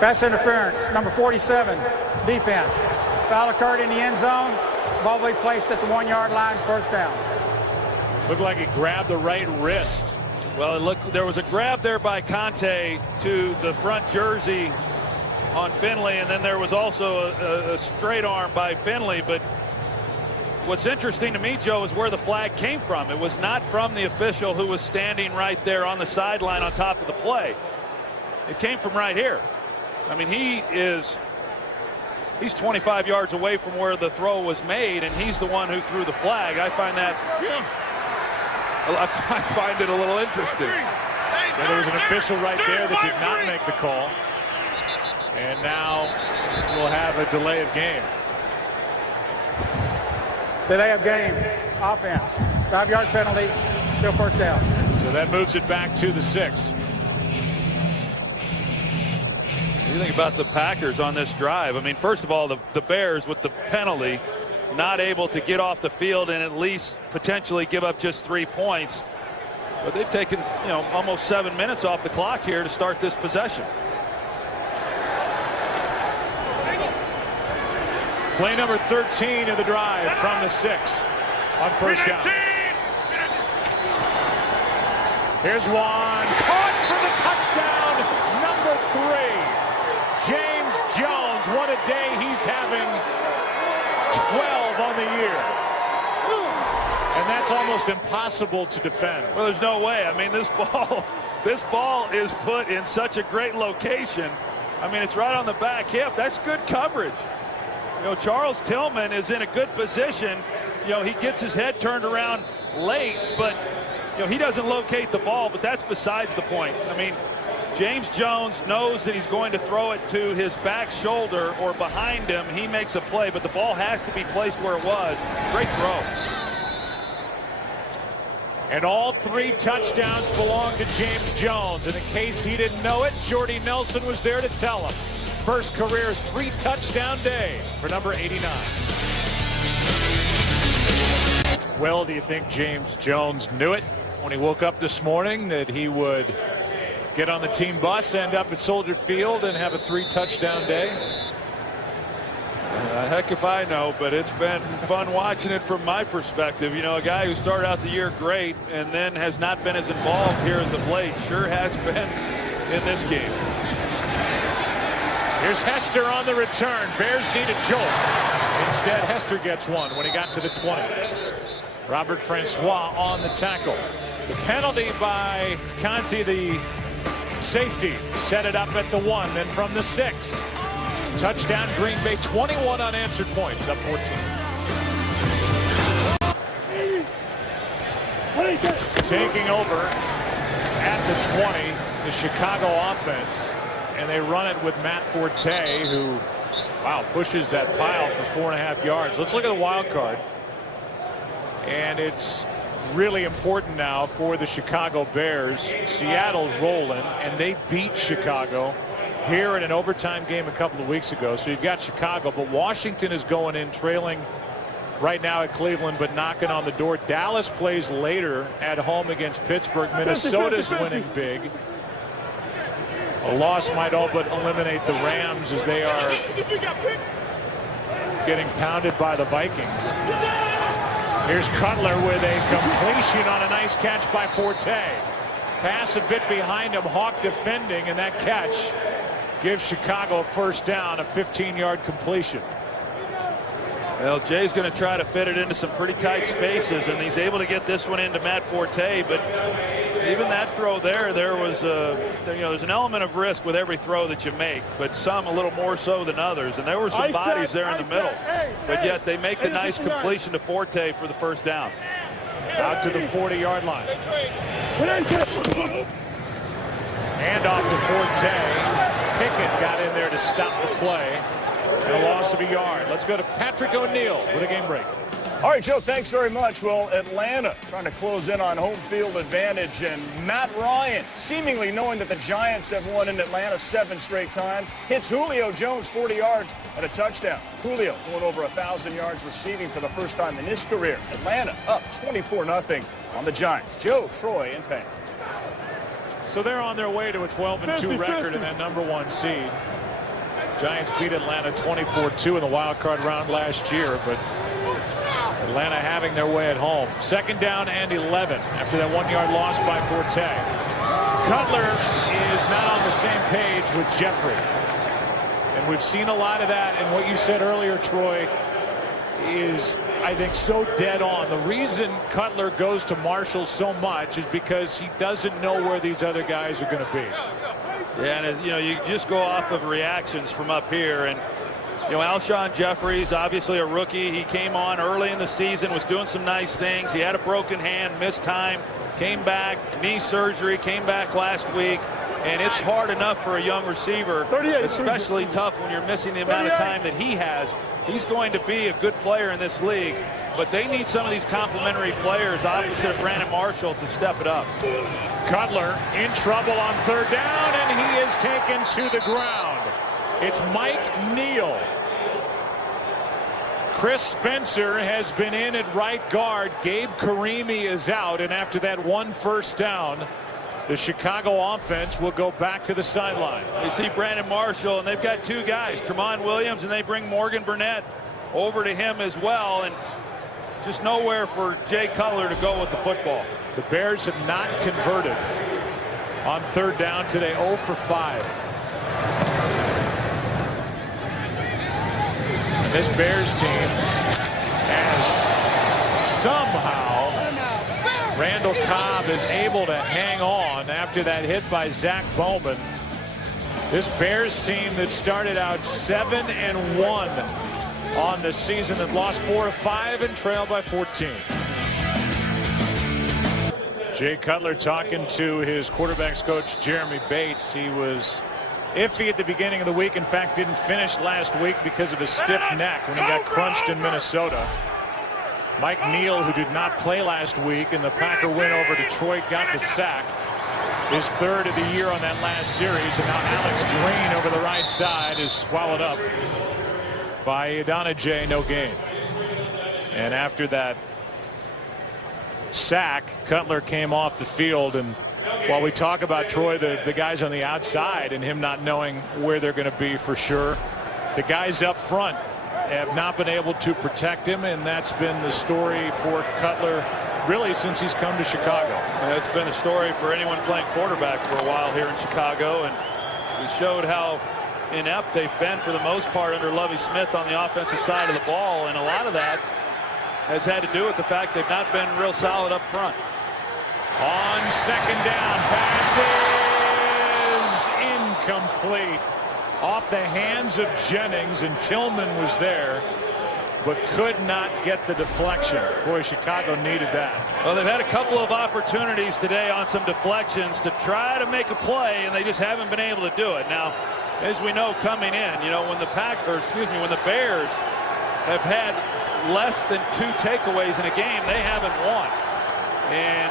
Pass interference, number 47, defense. Foul occurred in the end zone. Ball will be placed at the 1-yard line, first down. Looked like he grabbed the right wrist. Well, there was a grab there by Conte to the front jersey on Finley, and then there was also a straight arm by Finley. But what's interesting to me, Joe, is where the flag came from. It was not from the official who was standing right there on the sideline on top of the play. It came from right here. I mean, he's 25 yards away from where the throw was made, and he's the one who threw the flag. I find it a little interesting. Well, there was an official right there that did not make the call. And now we'll have a delay of game. Delay of game, offense. 5-yard penalty, still first down. So that moves it back to the 6. What do you think about the Packers on this drive? I mean, first of all, the Bears with the penalty, not able to get off the field and at least potentially give up just 3 points. But they've taken, almost 7 minutes off the clock here to start this possession. Play number 13 of the drive from the 6 on first down. Here's one. Caught for the touchdown, number 3. James Jones, what a day he's having. 12 on the year. And that's almost impossible to defend. Well, there's no way. I mean, this ball is put in such a great location. I mean, it's right on the back hip. That's good coverage. Charles Tillman is in a good position. He gets his head turned around late, but he doesn't locate the ball, but that's besides the point. I mean, James Jones knows that he's going to throw it to his back shoulder or behind him. He makes a play, but the ball has to be placed where it was. Great throw. And all 3 touchdowns belong to James Jones. And in case he didn't know it, Jordy Nelson was there to tell him. First career 3-touchdown day for number 89. Well, do you think James Jones knew it when he woke up this morning that he would get on the team bus, end up at Soldier Field, and have a 3-touchdown day? Heck if I know, but it's been fun watching it from my perspective. A guy who started out the year great and then has not been as involved here as of late sure has been in this game. Here's Hester on the return. Bears need a jolt. Instead, Hester gets one when he got to the 20. Robert Francois on the tackle. The penalty by Kansi, the safety, set it up at the 1, then from the 6. Touchdown Green Bay, 21 unanswered points, up 14. Taking over at the 20, the Chicago offense, and they run it with Matt Forte, who, pushes that pile for 4.5 yards. Let's look at the wild card. And it's really important now for the Chicago Bears. Seattle's rolling, and they beat Chicago here in an overtime game a couple of weeks ago. So you've got Chicago, but Washington is going in trailing right now at Cleveland, but knocking on the door. Dallas plays later at home against Pittsburgh. Minnesota's winning big. A loss might all but eliminate the Rams as they are getting pounded by the Vikings. Here's Cutler with a completion on a nice catch by Forte. Pass a bit behind him, Hawk defending, and that catch gives Chicago a first down, a 15-yard completion. Well, Jay's going to try to fit it into some pretty tight spaces, and he's able to get this one into Matt Forte, but even that throw there was there's an element of risk with every throw that you make, but some a little more so than others, and there were some bodies there in the middle, but yet they make the nice completion to Forte for the first down. Out to the 40-yard line. Hand off to Forte. Pickett got in there to stop the play. And a loss of a yard. Let's go to Patrick O'Neill with a game break. All right, Joe, thanks very much. Well, Atlanta trying to close in on home field advantage, and Matt Ryan, seemingly knowing that the Giants have won in Atlanta 7 straight times, hits Julio Jones 40 yards and a touchdown. Julio going over 1,000 yards receiving for the first time in his career. Atlanta up 24-0 on the Giants. Joe, Troy, and Payne. So they're on their way to a 12-2 record in that #1 seed. Giants beat Atlanta 24-2 in the wild card round last year, but Atlanta having their way at home. 2nd down and 11 after that 1-yard loss by Forte. Cutler is not on the same page with Jeffrey. And we've seen a lot of that. And what you said earlier, Troy, is, I think, so dead on. The reason Cutler goes to Marshall so much is because he doesn't know where these other guys are going to be. Yeah, and you just go off of reactions from up here. And Alshon Jeffries, obviously a rookie. He came on early in the season, was doing some nice things. He had a broken hand, missed time, came back, knee surgery, came back last week. And it's hard enough for a young receiver, especially tough when you're missing the amount of time that he has. He's going to be a good player in this league, but they need some of these complementary players opposite of Brandon Marshall to step it up. Cutler in trouble on 3rd down, and he is taken to the ground. It's Mike Neal. Chris Spencer has been in at right guard. Gabe Karimi is out, and after that 1 first down, the Chicago offense will go back to the sideline. They see Brandon Marshall, and they've got 2 guys, Tramon Williams, and they bring Morgan Burnett over to him as well, and just nowhere for Jay Cutler to go with the football. The Bears have not converted on 3rd down today, 0 for 5. This Bears team has somehow, Randall Cobb is able to hang on after that hit by Zach Bowman. This Bears team that started out 7-1 on the season, that lost 4 of 5 and trailed by 14. Jay Cutler talking to his quarterbacks coach Jeremy Bates. He was iffy at the beginning of the week. In fact, didn't finish last week because of a stiff neck when he got crunched in Minnesota. Mike Neal, who did not play last week in the Packer win over Detroit, got the sack. His 3rd of the year on that last series. And now Alex Green over the right side is swallowed up by Adonijah, no gain. And after that sack, Cutler came off the field, and while we talk about Troy, the guys on the outside and him not knowing where they're going to be for sure, the guys up front have not been able to protect him, and that's been the story for Cutler really since he's come to Chicago. And it's been a story for anyone playing quarterback for a while here in Chicago, and we showed how inept they've been for the most part under Lovie Smith on the offensive side of the ball, and a lot of that has had to do with the fact they've not been real solid up front. On 2nd down, pass is incomplete. Off the hands of Jennings, and Tillman was there, but could not get the deflection. Boy, Chicago needed that. Well, they've had a couple of opportunities today on some deflections to try to make a play, and they just haven't been able to do it. Now, as we know coming in, when the Bears have had less than 2 takeaways in a game, they haven't won. And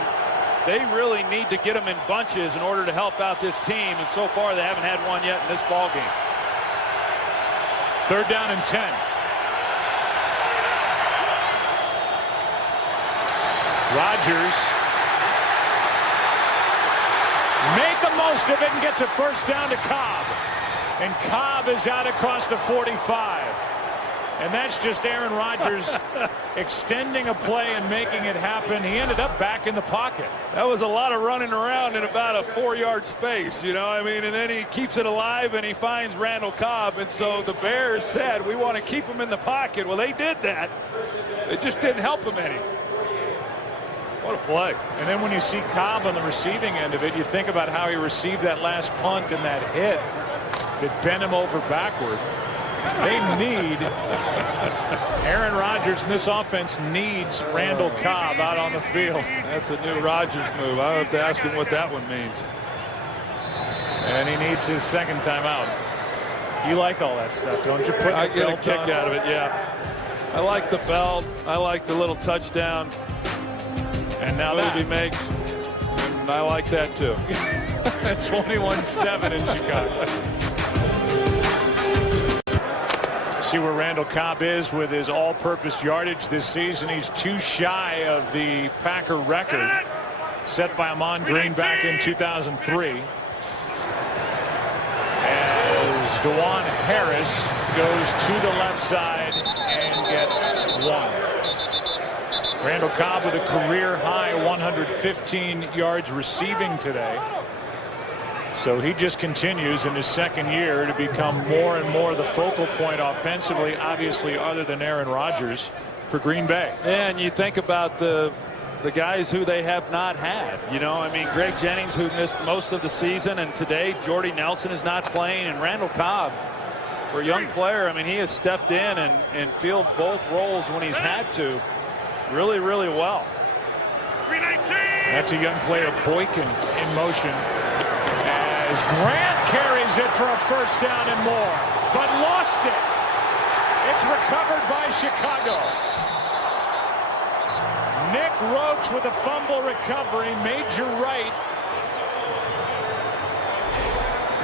they really need to get them in bunches in order to help out this team, and so far they haven't had one yet in this ball game. 3rd down and 10. Rodgers made the most of it and gets a 1st down to Cobb. And Cobb is out across the 45. And that's just Aaron Rodgers extending a play and making it happen. He ended up back in the pocket. That was a lot of running around in about a 4-yard space, and then he keeps it alive and he finds Randall Cobb. And so the Bears said, we want to keep him in the pocket. Well, they did that. It just didn't help him any. What a play. And then when you see Cobb on the receiving end of it, you think about how he received that last punt and that hit that bent him over backward. They need Aaron Rodgers, and this offense needs Randall Cobb out on the field. That's a new Rodgers move. I'll have to ask him what that one means. And he needs his 2nd time out. You like all that stuff, don't you? I get a kick out of it, yeah. I like the belt. I like the little touchdown. And now move that he makes. And I like that too. 21-7 in Chicago. See where Randall Cobb is with his all-purpose yardage this season. He's too shy of the Packer record set by Ahman Green back in 2003. As DeJuan Harris goes to the left side and gets one. Randall Cobb with a career high 115 yards receiving today. So he just continues in his second year to become more and more the focal point offensively, obviously other than Aaron Rodgers, for Green Bay. And you think about the guys who they have not had. You know, I mean, Greg Jennings, who missed most of the season, and today Jordy Nelson is not playing, and Randall Cobb, for a young player, I mean, he has stepped in and filled both roles when he's had to really, really well. That's a young player, Boykin, in motion. As Grant carries it for a first down and more, but lost it. It's recovered by Chicago. Nick Roach with a fumble recovery. Major Wright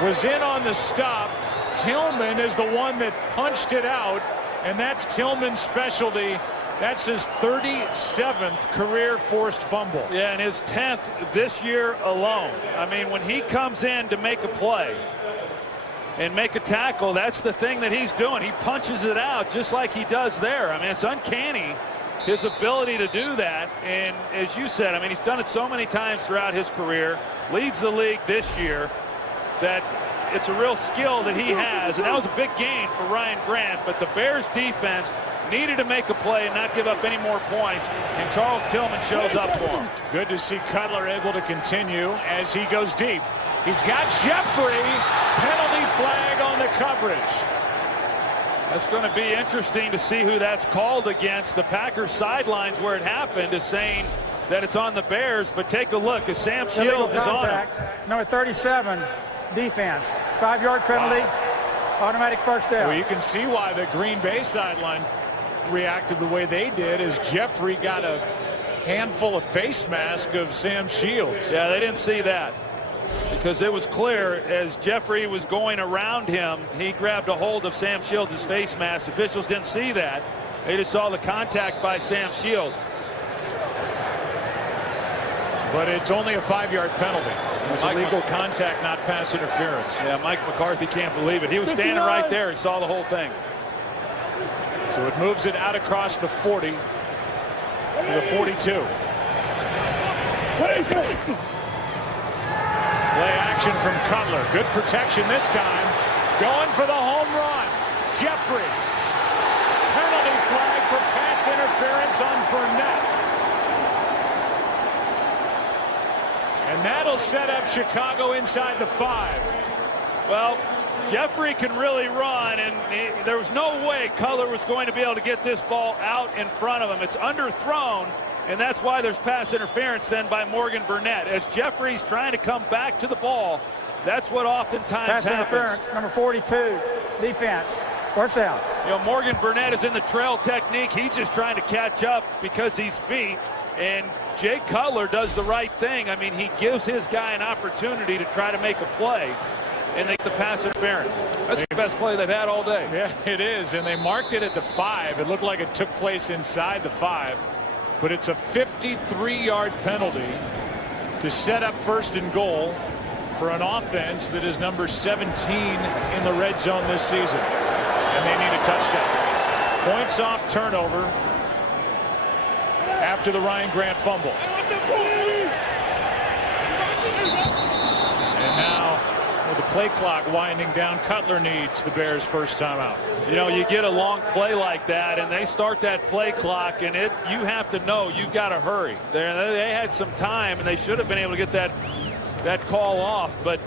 was in on the stop. Tillman is the one that punched it out, and that's Tillman's specialty. That's his 37th career forced fumble. Yeah, and his 10th this year alone. I mean, when he comes in to make a play and make a tackle, that's the thing that he's doing. He punches it out just like he does there. I mean, it's uncanny, his ability to do that. And as you said, I mean, he's done it so many times throughout his career, leads the league this year, that it's a real skill that he has. And that was a big gain for Ryan Grant, but the Bears defense needed to make a play and not give up any more points, and Charles Tillman shows up for him. Good to see Cutler able to continue as he goes deep. He's got Jeffrey. Penalty flag on the coverage. That's going to be interesting to see who that's called against. The Packers sidelines where it happened is saying that it's on the Bears, but take a look as Sam Shields is on him. Number 37, defense. It's 5-yard penalty, automatic first down. Well, you can see why the Green Bay sideline reacted the way they did, as Jeffrey got a handful of face mask of Sam Shields. Yeah, they didn't see that because it was clear as Jeffrey was going around him, he grabbed a hold of Sam Shields' face mask. Officials didn't see that. They just saw the contact by Sam Shields. But it's only a 5-yard penalty. It was illegal contact, not pass interference. Yeah, Mike McCarthy can't believe it. He was standing right there. He saw the whole thing. So it moves it out across the 40 to the 42. Play action from Cutler. Good protection this time. Going for the home run. Jeffrey. Penalty flag for pass interference on Burnett. And that'll set up Chicago inside the 5. Well, Jeffrey can really run, and there was no way Cutler was going to be able to get this ball out in front of him. It's underthrown, and that's why there's pass interference then by Morgan Burnett. As Jeffrey's trying to come back to the ball, that's what oftentimes pass happens. Interference, number 42, defense. First down. You know, Morgan Burnett is in the trail technique. He's just trying to catch up because he's beat, and Jay Cutler does the right thing. I mean, he gives his guy an opportunity to try to make a play and make the pass interference. That's the best play they've had all day. Yeah, it is, and they marked it at the 5. It looked like it took place inside the 5, but it's a 53-yard penalty to set up first and goal for an offense that is number 17 in the red zone this season, and they need a touchdown. Points off turnover after the Ryan Grant fumble. And now, with the play clock winding down, Cutler needs the Bears' first timeout. You know, you get a long play like that, and they start that play clock, and you have to know you've got to hurry. They had some time, and they should have been able to get that call off, but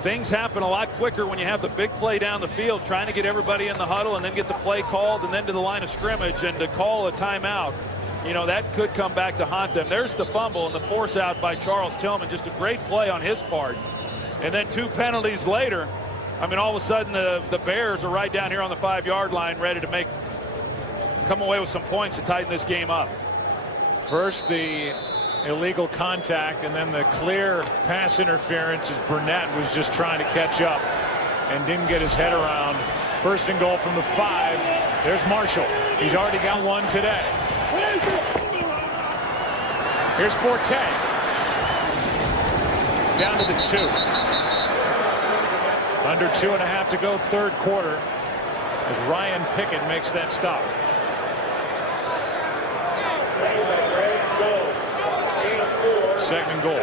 things happen a lot quicker when you have the big play down the field, trying to get everybody in the huddle and then get the play called and then to the line of scrimmage, and to call a timeout. You know, that could come back to haunt them. There's the fumble and the force out by Charles Tillman. Just a great play on his part. And then 2 penalties later, I mean, all of a sudden the Bears are right down here on the 5-yard line ready to make come away with some points to tighten this game up. First the illegal contact, and then the clear pass interference as Burnett was just trying to catch up and didn't get his head around. First and goal from the 5. There's Marshall. He's already got one today. Here's Forte. Down to the 2. Under 2.5 to go, third quarter, as Ryan Pickett makes that stop. Second and goal.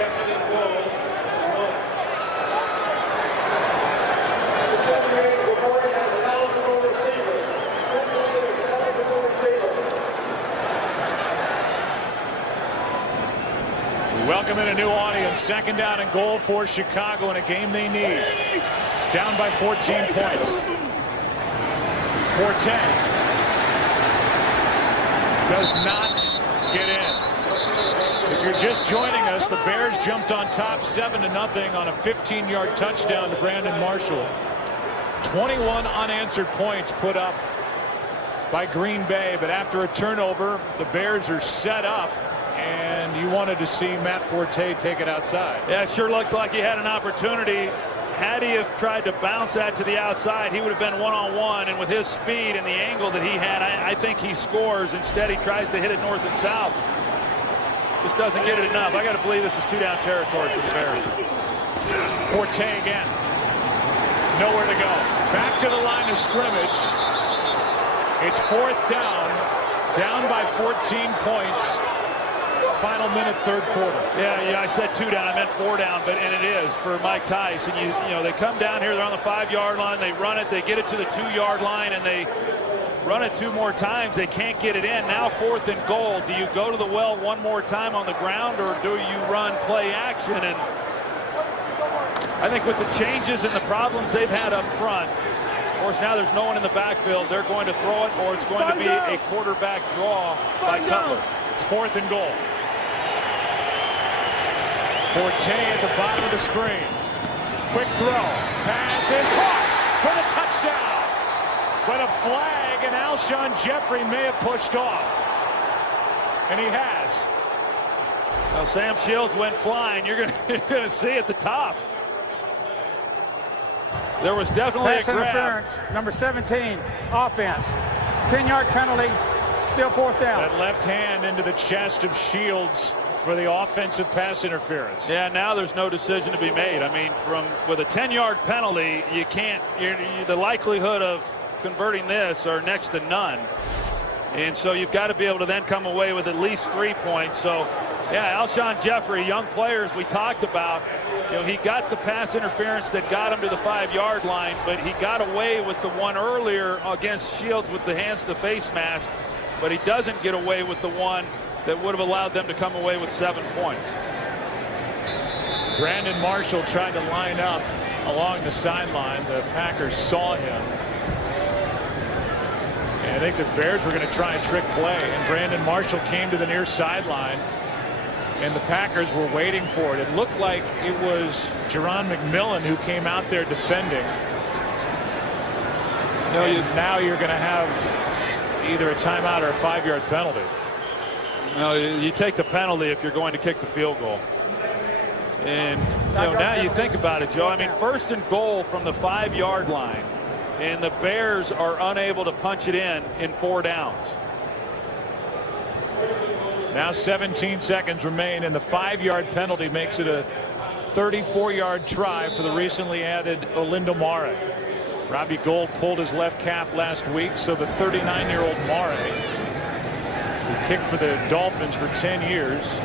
We welcome in a new audience. Second down and goal for Chicago in a game they need. Down by 14 points. Forte does not get in. If you're just joining us, the Bears jumped on top 7-0 on a 15-yard touchdown to Brandon Marshall. 21 unanswered points put up by Green Bay, but after a turnover, the Bears are set up, and you wanted to see Matt Forte take it outside. Yeah, it sure looked like he had an opportunity. Had he have tried to bounce that to the outside, he would have been one-on-one, and with his speed and the angle that he had, I think he scores. Instead, he tries to hit it north and south. Just doesn't get it enough. I got to believe this is 2-down territory for the Bears. Forte again. Nowhere to go. Back to the line of scrimmage. It's fourth down. Down by 14 points. Final minute, third quarter. Yeah, I said 2 down. I meant 4 down, and it is for Mike Tice. And you know, they come down here. They're on the 5-yard line. They run it. They get it to the 2-yard line, and they run it 2 more times. They can't get it in. Now fourth and goal. Do you go to the well one more time on the ground, or do you run play action? And I think with the changes and the problems they've had up front, of course now there's no one in the backfield. They're going to throw it, or it's going to be a quarterback draw by Cutler. It's fourth and goal. Forte at the bottom of the screen. Quick throw. Pass is caught for the touchdown. But a flag, and Alshon Jeffrey may have pushed off. And he has. Well, Sam Shields went flying. You're going to see at the top. There was definitely Pass a grab. interference, number 17, offense. 10-yard penalty, still fourth down. That left hand into the chest of Shields for the offensive pass interference. Yeah, now there's no decision to be made. I mean, with a 10-yard penalty, you can't. The likelihood of converting this are next to none, and so you've got to be able to then come away with at least 3 points. So yeah, Alshon Jeffrey, young players we talked about, you know, he got the pass interference that got him to the 5-yard line, but he got away with the one earlier against Shields with the hands to face mask, but he doesn't get away with the one that would have allowed them to come away with 7 points. Brandon Marshall tried to line up along the sideline. The Packers saw him. And I think the Bears were going to try and trick play, and Brandon Marshall came to the near sideline, and the Packers were waiting for it. It looked like it was Jerron McMillan who came out there defending. Now you're going to have either a timeout or a 5-yard penalty. No, you take the penalty if you're going to kick the field goal. And now you think about it, Joe. I mean, first and goal from the 5-yard line, and the Bears are unable to punch it in 4 downs. Now 17 seconds remain, and the 5-yard penalty makes it a 34-yard try for the recently added Olindo Mare. Robbie Gould pulled his left calf last week, so the 39-year-old Mare, who kicked for the Dolphins for 10 years,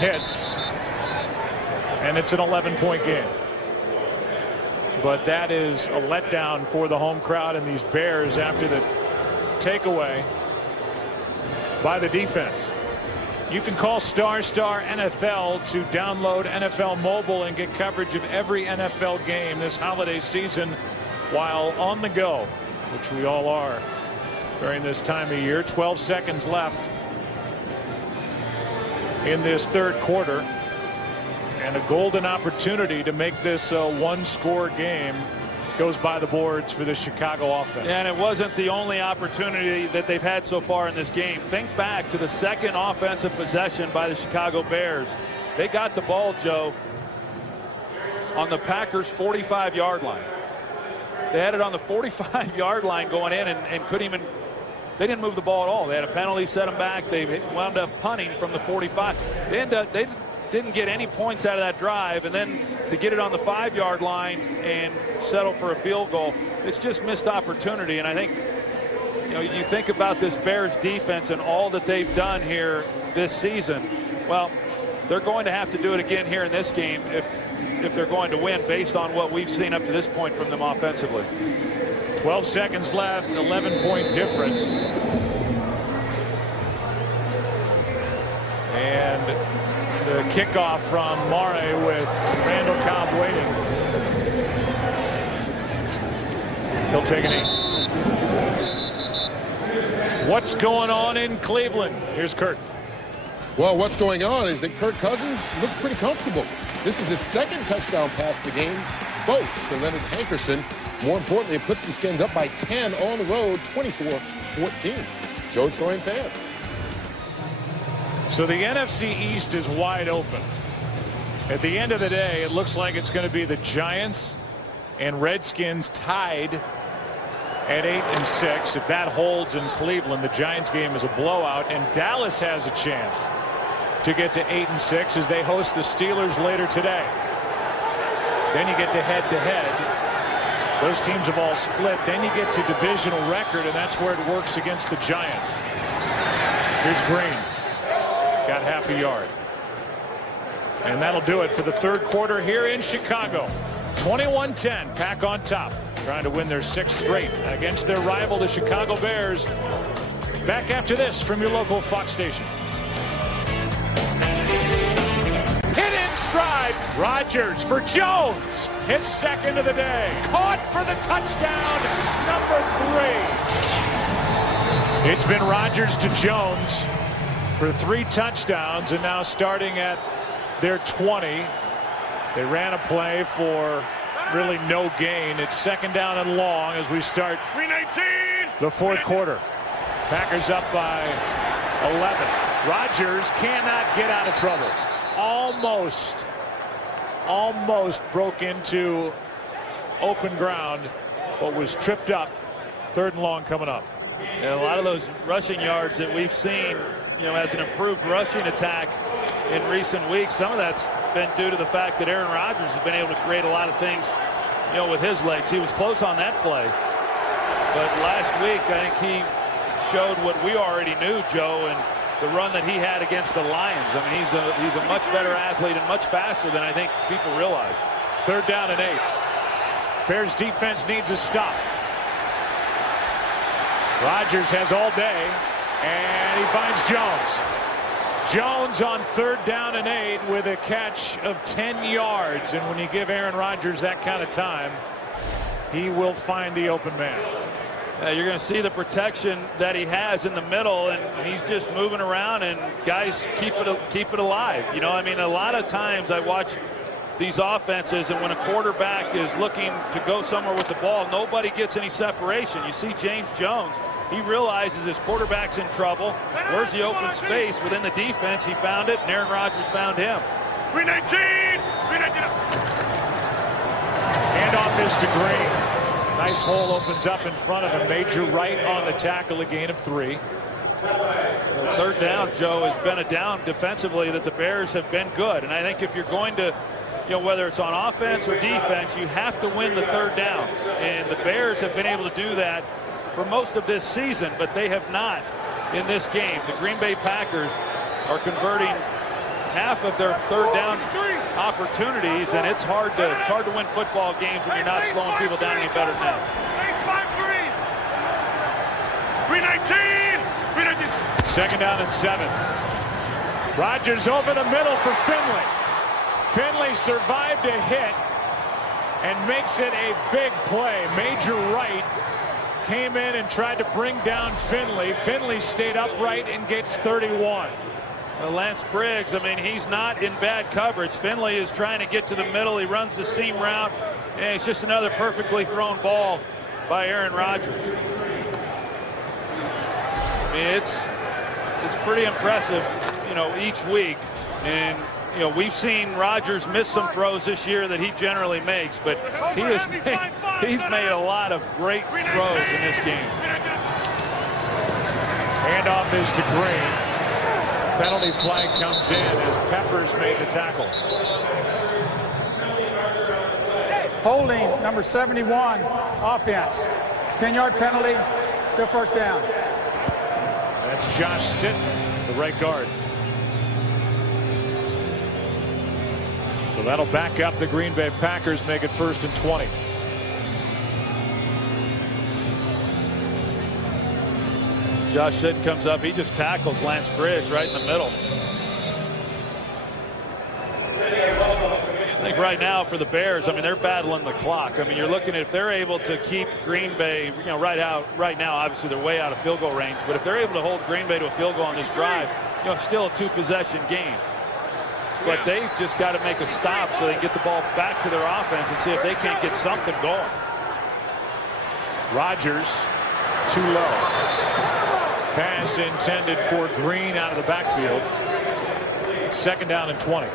hits, and it's an 11-point game. But that is a letdown for the home crowd and these Bears after the takeaway by the defense. You can call Star NFL to download NFL Mobile and get coverage of every NFL game this holiday season while on the go, which we all are during this time of year. 12 seconds left in this third quarter, and a golden opportunity to make this a 1-score game goes by the boards for the Chicago offense. And it wasn't the only opportunity that they've had so far in this game. Think back to the second offensive possession by the Chicago Bears. They got the ball, Joe, on the Packers' 45-yard line. They had it on the 45-yard line going in and couldn't even, they didn't move the ball at all. They had a penalty, set them back. They wound up punting from the 45. They didn't get any points out of that drive, and then to get it on the 5-yard line and settle for a field goal, it's just missed opportunity. And I think, you know, you think about this Bears defense and all that they've done here this season. Well, they're going to have to do it again here in this game if they're going to win, based on what we've seen up to this point from them offensively. 12 seconds left, 11-point difference. And the kickoff from Mare with Randall Cobb waiting. He'll take a knee. What's going on in Cleveland? Here's Kurt. Well, what's going on is that Kirk Cousins looks pretty comfortable. This is his second touchdown pass of the game, both to Leonard Hankerson. More importantly, it puts the Skins up by 10 on the road, 24-14. Joe Troy Pan. So the NFC East is wide open. At the end of the day, it looks like it's going to be the Giants and Redskins tied at 8-6. If that holds in Cleveland, the Giants game is a blowout, and Dallas has a chance to get to 8-6 as they host the Steelers later today. Then you get to head-to-head. Those teams have all split. Then you get to divisional record, and that's where it works against the Giants. Here's Green. Got half a yard. And that'll do it for the third quarter here in Chicago. 21-10, Pack on top, trying to win their 6th straight against their rival, the Chicago Bears. Back after this from your local Fox station. Hit in stride. Rodgers for Jones. His second of the day. Caught for the touchdown, number 3. It's been Rodgers to Jones for 3 touchdowns, and now starting at their 20. They ran a play for really no gain. It's second down and long as we start the fourth quarter. Packers up by 11. Rodgers cannot get out of trouble. Almost broke into open ground, but was tripped up. Third and long coming up. And a lot of those rushing yards that we've seen, you know, as an improved rushing attack in recent weeks, some of that's been due to the fact that Aaron Rodgers has been able to create a lot of things, you know, with his legs. He was close on that play, but last week I think he showed what we already knew, Joe, and the run that he had against the Lions. I mean, he's a much better athlete and much faster than I think people realize. Third down and 8. Bears defense needs a stop. Rodgers has all day, and he finds Jones. Jones on third down and 8 with a catch of 10 yards. And when you give Aaron Rodgers that kind of time, he will find the open man. You're going to see the protection that he has in the middle, and he's just moving around, and guys keep it alive. You know, I mean, a lot of times I watch these offenses, and when a quarterback is looking to go somewhere with the ball, nobody gets any separation. You see James Jones. He realizes his quarterback's in trouble. Where's the open space within the defense? He found it, and Aaron Rodgers found him. 319! Handoff is to Green. Nice hole opens up in front of him. Major right on the tackle, a gain of 3. The third down, Joe, has been a down defensively that the Bears have been good. And I think if you're going to, you know, whether it's on offense or defense, you have to win the third downs. And the Bears have been able to do that for most of this season, but they have not in this game. The Green Bay Packers are converting half of their third down opportunities, and it's hard to win football games when you're not slowing people down any better than that. 319! Second down and 7. Rodgers over the middle for Finley. Finley survived a hit and makes it a big play. Major right came in and tried to bring down Finley. Finley stayed upright and gets 31. Lance Briggs, I mean, he's not in bad coverage. Finley is trying to get to the middle. He runs the seam route. Yeah, it's just another perfectly thrown ball by Aaron Rodgers. I mean, it's pretty impressive, you know, each week. And, you know, we've seen Rodgers miss some throws this year that he generally makes, but he's made a lot of great throws in this game. Handoff is to Green. Penalty flag comes in as Peppers made the tackle. Holding number 71, offense. 10-yard penalty, still first down. That's Josh Sitton, the right guard. So that'll back up the Green Bay Packers, make it 1st and 20. Josh Sitton comes up. He just tackles Lance Bridge right in the middle. I think right now for the Bears, I mean, they're battling the clock. I mean, you're looking at if they're able to keep Green Bay, you know, right now, obviously they're way out of field goal range. But if they're able to hold Green Bay to a field goal on this drive, you know, still a 2-possession game. But they've just got to make a stop so they can get the ball back to their offense and see if they can't get something going. Rodgers too low. Pass intended for Green out of the backfield. 2nd down and 20.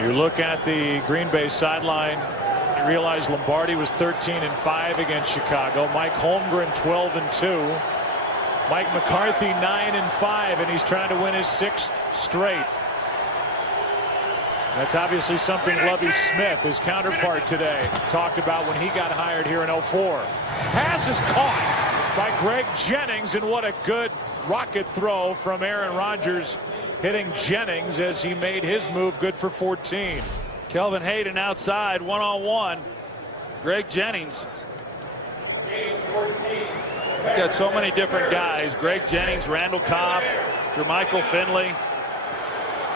You look at the Green Bay sideline, you realize Lombardi was 13-5 against Chicago. Mike Holmgren 12-2. Mike McCarthy 9-5, and he's trying to win his 6th straight. That's obviously something Lovie Smith, his counterpart today, talked about when he got hired here in 04. Pass is caught by Greg Jennings, and what a good rocket throw from Aaron Rodgers, hitting Jennings as he made his move good for 14. Kelvin Hayden outside, one-on-one. Greg Jennings. We've got so many different guys. Greg Jennings, Randall Cobb, Jermichael Finley.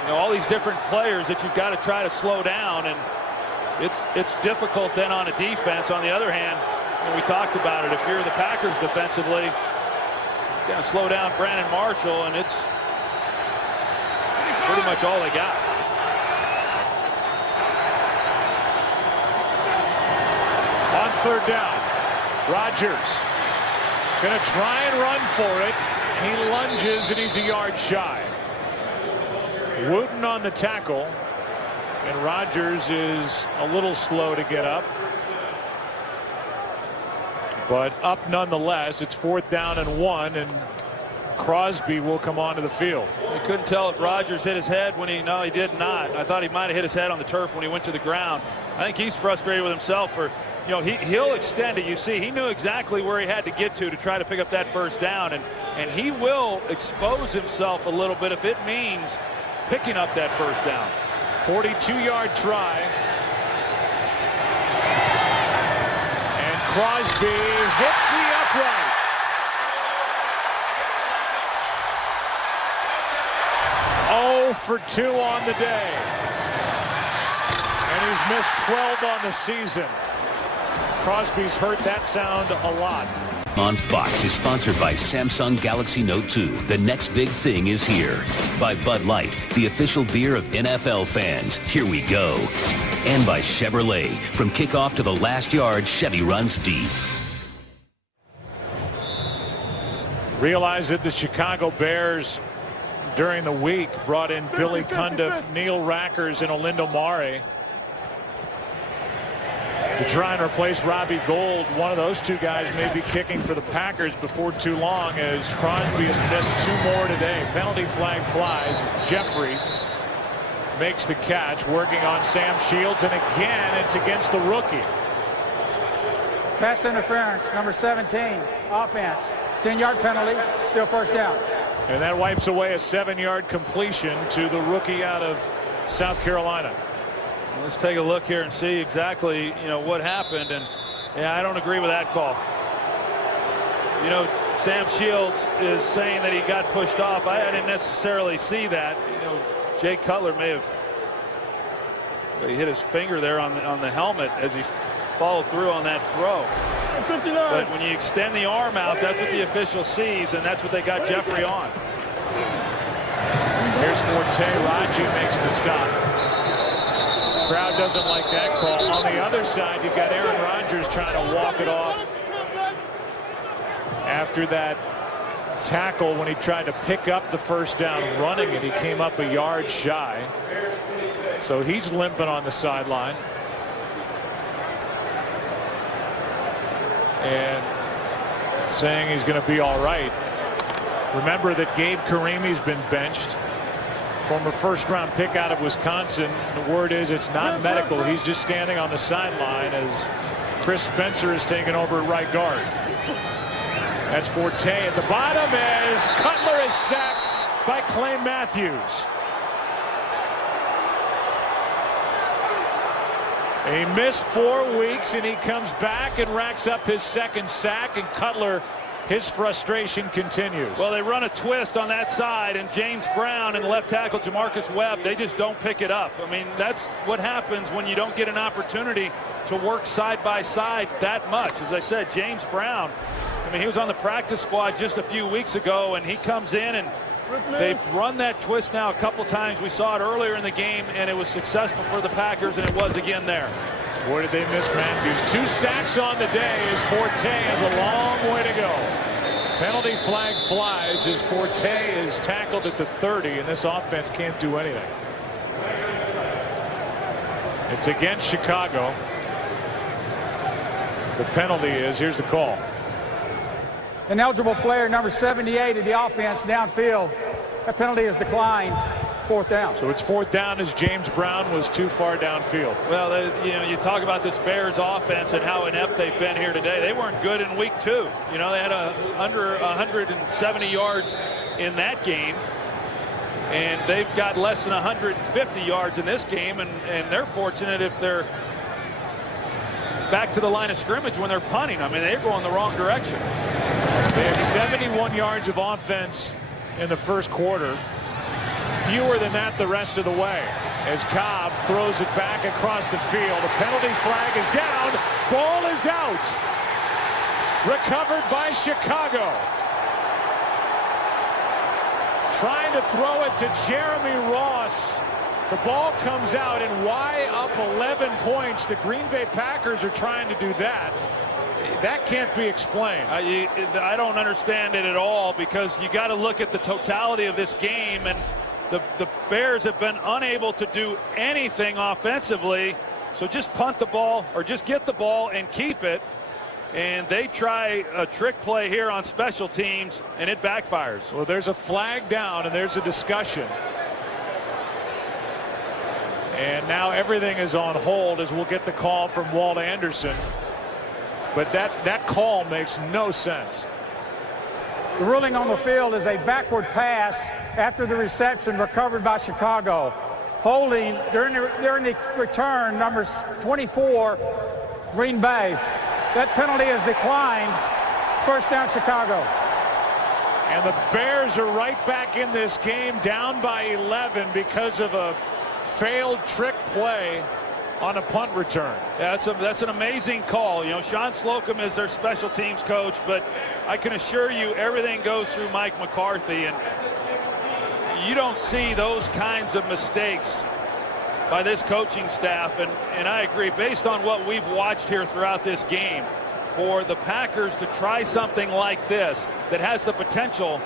You know, all these different players that you've got to try to slow down, and it's difficult then on a defense. On the other hand, you know, we talked about it. If you're the Packers defensively, you're going to slow down Brandon Marshall, and it's pretty much all they got. On 3rd down, Rodgers going to try and run for it. He lunges, and he's a yard shy. Wooten on the tackle, and Rodgers is a little slow to get up, but up nonetheless. It's 4th down and 1, and Crosby will come onto the field. You couldn't tell if Rodgers hit his head when he did not. I thought he might have hit his head on the turf when he went to the ground. I think he's frustrated with himself for, you know, he'll extend it. You see, he knew exactly where he had to get to try to pick up that 1st down, and he will expose himself a little bit if it means picking up that 1st down. 42-yard try. And Crosby hits the upright. Oh for 2 on the day. And he's missed 12 on the season. Crosby's heard that sound a lot. On Fox is sponsored by Samsung Galaxy Note 2. The next big thing is here. By Bud Light, the official beer of NFL fans. Here we go. And by Chevrolet. From kickoff to the last yard, Chevy runs deep. Realize that the Chicago Bears during the week brought in Billy Cundiff, Neil Rackers, and Olindo Mare to try and replace Robbie Gould. One of those 2 guys may be kicking for the Packers before too long, as Crosby has missed 2 more today. Penalty flag flies. Jeffrey makes the catch, working on Sam Shields, and again it's against the rookie. Pass interference, number 17, offense. 10-yard penalty, still first down. And that wipes away a 7-yard completion to the rookie out of South Carolina. Let's take a look here and see exactly, you know, what happened. And yeah, I don't agree with that call. You know, Sam Shields is saying that he got pushed off. I didn't necessarily see that. You know, Jay Cutler may have, but he hit his finger there on the helmet as he followed through on that throw. But when you extend the arm out, that's what the official sees, and that's what they got Jeffrey on. Here's Forte. Raji makes the stop. Crowd doesn't like that call. On the other side, you've got Aaron Rodgers trying to walk it off after that tackle when he tried to pick up the first down running it. He came up a yard shy. So he's limping on the sideline. And saying he's going to be all right. Remember that Gabe Karimi's been benched. Former first-round pick out of Wisconsin. The word is it's not medical. He's just standing on the sideline as Chris Spencer is taking over at right guard. That's Forte at the bottom as Cutler is sacked by Clay Matthews. He missed 4 weeks and he comes back and racks up his second sack, and Cutler, his frustration continues. Well, they run a twist on that side, and James Brown and left tackle Jamarcus Webb, they just don't pick it up. I mean, that's what happens when you don't get an opportunity to work side by side that much. As I said, James Brown, I mean, he was on the practice squad just a few weeks ago, and he comes in and they've run that twist now a couple times. We saw it earlier in the game, and it was successful for the Packers, and it was again there. Boy, did they miss Matthews. 2 sacks on the day as Forte has a long way to go. Penalty flag flies as Forte is tackled at the 30, and this offense can't do anything. It's against Chicago. The penalty is, here's the call. An eligible player, number 78 of the offense downfield. That penalty is declined. 4th down. So it's 4th down as James Brown was too far downfield. Well, you talk about this Bears offense and how inept they've been here today. They weren't good in week 2. You know, they had under 170 yards in that game, and they've got less than 150 yards in this game, and they're fortunate if they're back to the line of scrimmage when they're punting. I mean, they're going the wrong direction. They had 71 yards of offense in the first quarter. Fewer than that the rest of the way as Cobb throws it back across the field. The penalty flag is down. Ball is out. Recovered by Chicago. Trying to throw it to Jeremy Ross. The ball comes out, and why up 11 points? The Green Bay Packers are trying to do that. That can't be explained. I don't understand it at all, because you got to look at the totality of this game, and the Bears have been unable to do anything offensively. So just punt the ball or just get the ball and keep it. And they try a trick play here on special teams, and it backfires. Well, there's a flag down, and there's a discussion. And now everything is on hold as we'll get the call from Walt Anderson. But that call makes no sense. The ruling on the field is a backward pass after the reception recovered by Chicago. Holding during the return, number 24, Green Bay. That penalty is declined. 1st down, Chicago. And the Bears are right back in this game, down by 11 because of a failed trick play on a punt return. Yeah, that's an amazing call. You know, Sean Slocum is their special teams coach, but I can assure you everything goes through Mike McCarthy, and you don't see those kinds of mistakes by this coaching staff. And I agree, based on what we've watched here throughout this game, for the Packers to try something like this that has the potential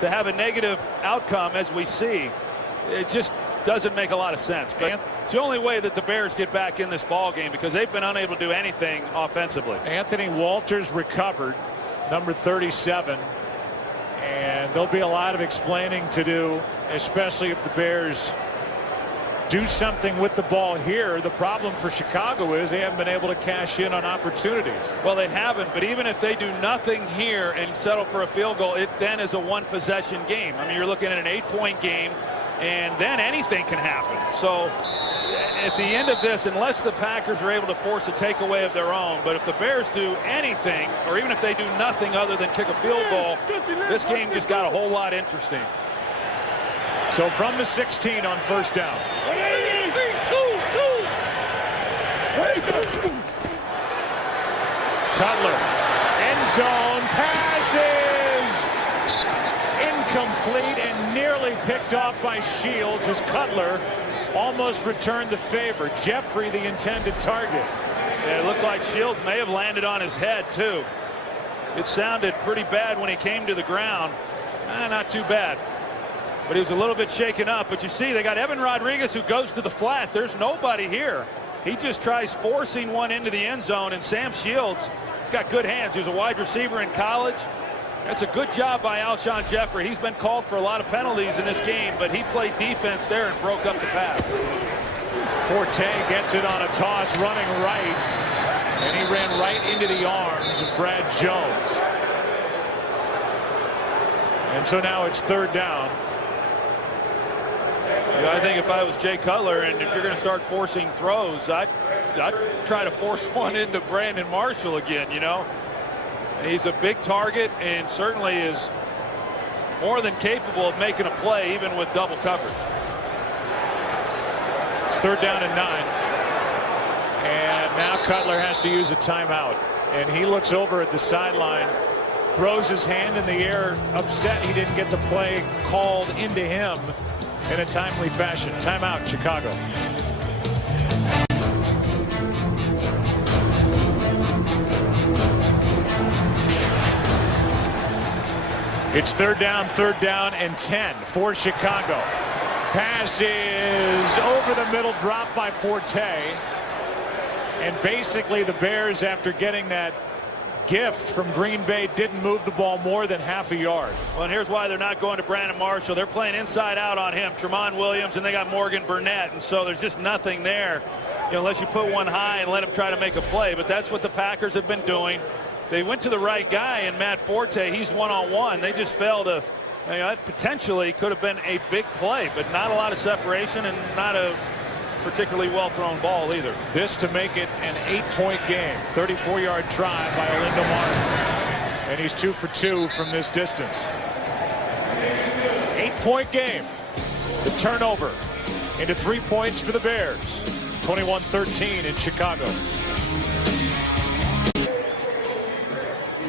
to have a negative outcome, as we see, it just doesn't make a lot of sense. But it's the only way that the Bears get back in this ball game, because they've been unable to do anything offensively. Anthony Walters recovered, number 37, and there'll be a lot of explaining to do, especially if the Bears do something with the ball here. The problem for Chicago is they haven't been able to cash in on opportunities. Well, they haven't, but even if they do nothing here and settle for a field goal, it then is a one-possession game. I mean, you're looking at an 8-point game, and then anything can happen. So at the end of this, unless the Packers are able to force a takeaway of their own, but if the Bears do anything, or even if they do nothing other than kick a field goal, this game just got a whole lot interesting. So from the 16 on 1st down. Cutler, end zone, passes incomplete and nearly picked off by Shields as Cutler almost returned the favor. Jeffrey, the intended target. Yeah, it looked like Shields may have landed on his head too. It sounded pretty bad when he came to the ground. Not too bad, but he was a little bit shaken up. But you see, they got Evan Rodriguez who goes to the flat. There's nobody here. He just tries forcing one into the end zone, and Sam Shields, he's got good hands. He was a wide receiver in college. That's a good job by Alshon Jeffrey. He's been called for a lot of penalties in this game, but he played defense there and broke up the pass. Forte gets it on a toss running right, and he ran right into the arms of Brad Jones. And so now it's third down. I think if I was Jay Cutler, and if you're going to start forcing throws, I'd try to force one into Brandon Marshall again, you know. He's a big target and certainly is more than capable of making a play even with double coverage. It's third down and 9. And now Cutler has to use a timeout. And he looks over at the sideline, throws his hand in the air, upset he didn't get the play called into him in a timely fashion. Timeout, Chicago. It's third down and 10 for Chicago. Pass is over the middle, dropped by Forte. And basically the Bears, after getting that gift from Green Bay, didn't move the ball more than half a yard. Well, and here's why they're not going to Brandon Marshall. They're playing inside out on him, Tramon Williams, and they got Morgan Burnett. And so there's just nothing there, you know, unless you put one high and let him try to make a play. But that's what the Packers have been doing. They went to the right guy in Matt Forte. He's one-on-one. They just failed to, you know, that potentially could have been a big play, but not a lot of separation and not a particularly well-thrown ball either. This to make it an 8-point game. 34-yard try by Olindo Martin. And he's 2 for 2 from this distance. 8-point game. The turnover into 3 points for the Bears. 21-13 in Chicago.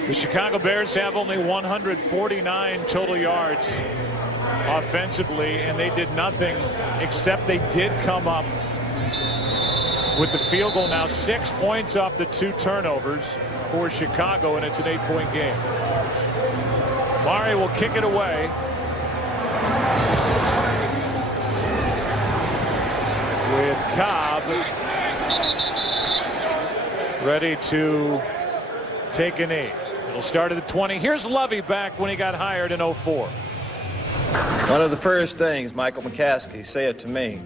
The Chicago Bears have only 149 total yards offensively, and they did nothing except they did come up with the field goal. Now 6 points off the 2 turnovers for Chicago, and it's an 8-point game. Mari will kick it away. With Cobb ready to take a knee. It'll start at the 20. Here's Lovey back when he got hired in 04. One of the first things Michael McCaskey said to me,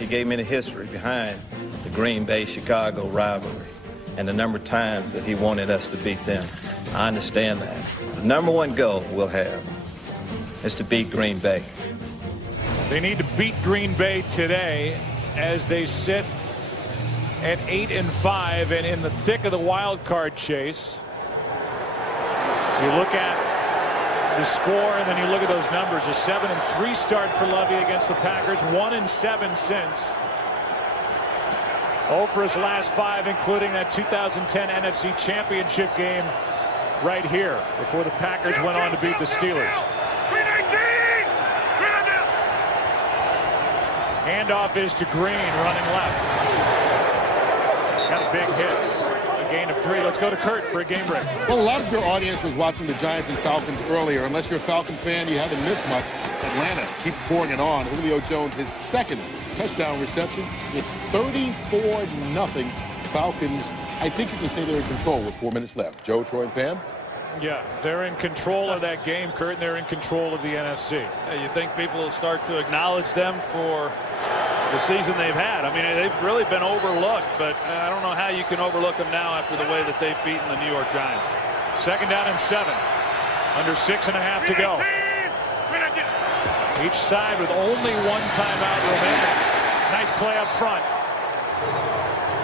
he gave me the history behind the Green Bay-Chicago rivalry and the number of times that he wanted us to beat them. I understand that. The number one goal we'll have is to beat Green Bay. They need to beat Green Bay today as they sit at 8-5 and in the thick of the wild card chase. You look at the score and then you look at those numbers. A 7-3 start for Lovey against the Packers. 1-7 since. 0 for his last 5, including that 2010 NFC Championship game right here before the Packers went on to beat the Steelers. Handoff is to Green, running left. Got a big hit. A gain of 3. Let's go to Kurt for a game break. Well, a lot of your audience was watching the Giants and Falcons earlier. Unless you're a Falcon fan, you haven't missed much. Atlanta keeps pouring it on. Julio Jones, his second touchdown reception. It's 34-0 Falcons. I think you can say they're in control with 4 minutes left. Joe, Troy, and Pam? Yeah, they're in control of that game, Kurt, and they're in control of the NFC. Yeah, you think people will start to acknowledge them for the season they've had? I mean, they've really been overlooked, but I don't know how you can overlook them now after the way that they've beaten the New York Giants. 2nd down and 7. Under 6.5 to go. Each side with only 1 timeout remaining. Nice play up front.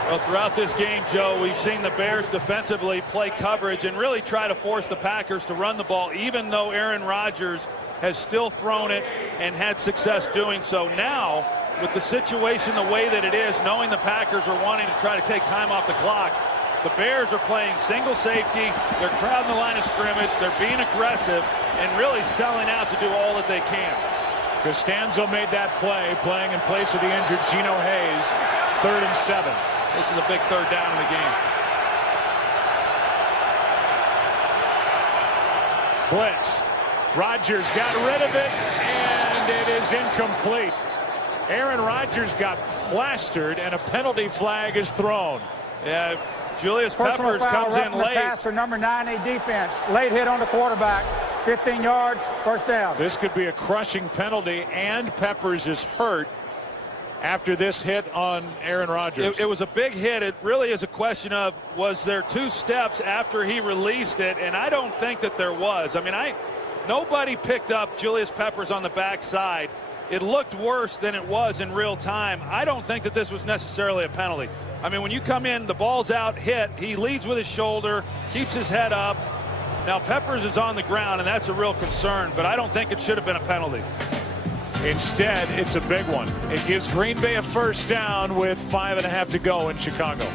Well, throughout this game, Joe, we've seen the Bears defensively play coverage and really try to force the Packers to run the ball, even though Aaron Rodgers has still thrown it and had success doing so. Now, with the situation the way that it is, knowing the Packers are wanting to try to take time off the clock, The Bears are playing single safety. They're crowding the line of scrimmage. They're being aggressive and really selling out to do all that they can. Costanzo made that play, playing in place of the injured Geno Hayes. 3rd and 7. This is a big 3rd down in the game. Blitz. Rodgers got rid of it, and it is incomplete. Aaron Rodgers got plastered, and a penalty flag is thrown. Yeah, Julius Personal Peppers foul, comes in roughing the late. passer, number 9A defense. Late hit on the quarterback. 15 yards, first down. This could be a crushing penalty, and Peppers is hurt after this hit on Aaron Rodgers. It was a big hit. It really is a question of, was there 2 steps after he released it? And I don't think that there was. I mean, nobody picked up Julius Peppers on the backside. It looked worse than it was in real time. I don't think that this was necessarily a penalty. I mean, when you come in, the ball's out, hit, he leads with his shoulder, keeps his head up. Now Peppers is on the ground, and that's a real concern, but I don't think it should have been a penalty. Instead, it's a big one. It gives Green Bay a first down with 5.5 to go in Chicago.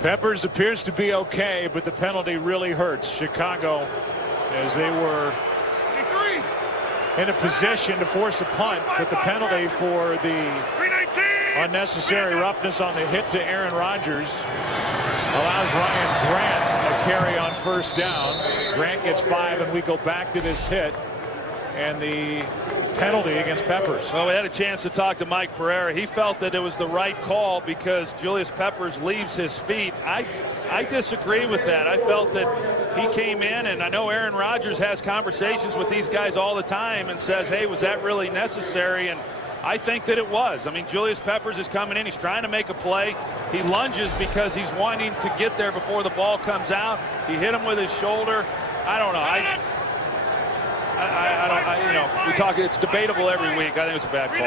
Peppers appears to be okay, but the penalty really hurts Chicago as they were in a position to force a punt, but the penalty for the unnecessary roughness on the hit to Aaron Rodgers allows Ryan Grant a carry on first down. Grant gets 5, and we go back to this hit and the penalty against Peppers. Well, we had a chance to talk to Mike Pereira. He felt that it was the right call because Julius Peppers leaves his feet. I disagree with that. I felt that he came in, and I know Aaron Rodgers has conversations with these guys all the time and says, hey, was that really necessary? And I think that it was. I mean, Julius Peppers is coming in. He's trying to make a play. He lunges because he's wanting to get there before the ball comes out. He hit him with his shoulder. I don't know. We talk, it's debatable every week. I think it's a bad call.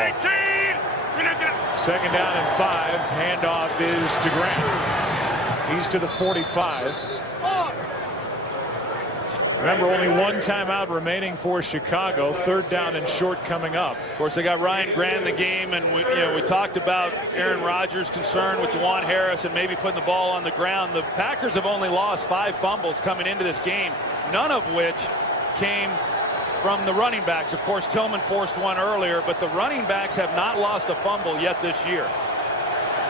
2nd down and 5. Handoff is to Grant. He's to the 45. Remember, only 1 timeout remaining for Chicago. 3rd down and short coming up. Of course, they got Ryan Grant in the game, and we talked about Aaron Rodgers' concern with DeJuan Harris and maybe putting the ball on the ground. The Packers have only lost 5 fumbles coming into this game, none of which came from the running backs. Of course, Tillman forced one earlier, but the running backs have not lost a fumble yet this year.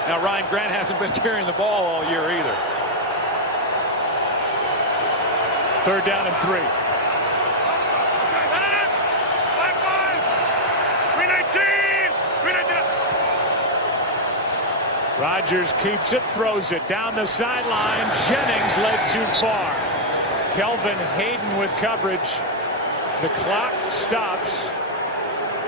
Now, Ryan Grant hasn't been carrying the ball all year either. 3rd down and 3. Rodgers keeps it, throws it down the sideline. Jennings led too far. Kelvin Hayden with coverage. The clock stops.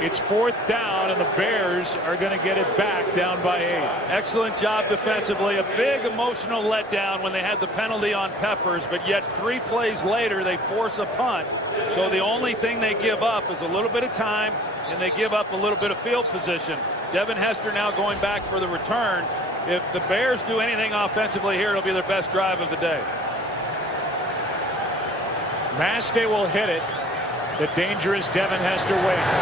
It's 4th down, and the Bears are going to get it back down by 8. Excellent job defensively. A big emotional letdown when they had the penalty on Peppers, but yet 3 plays later they force a punt. So the only thing they give up is a little bit of time, and they give up a little bit of field position. Devin Hester now going back for the return. If the Bears do anything offensively here, it'll be their best drive of the day. Maste will hit it. The dangerous Devin Hester waits.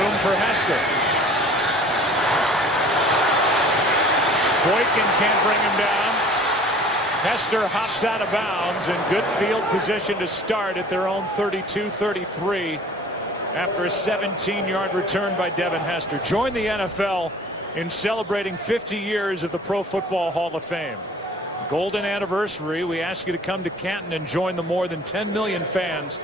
Room for Hester. Boykin can't bring him down. Hester hops out of bounds in good field position to start at their own 32-33 after a 17-yard return by Devin Hester. Join the NFL in celebrating 50 years of the Pro Football Hall of Fame. Golden anniversary. We ask you to come to Canton and join the more than 10 million fans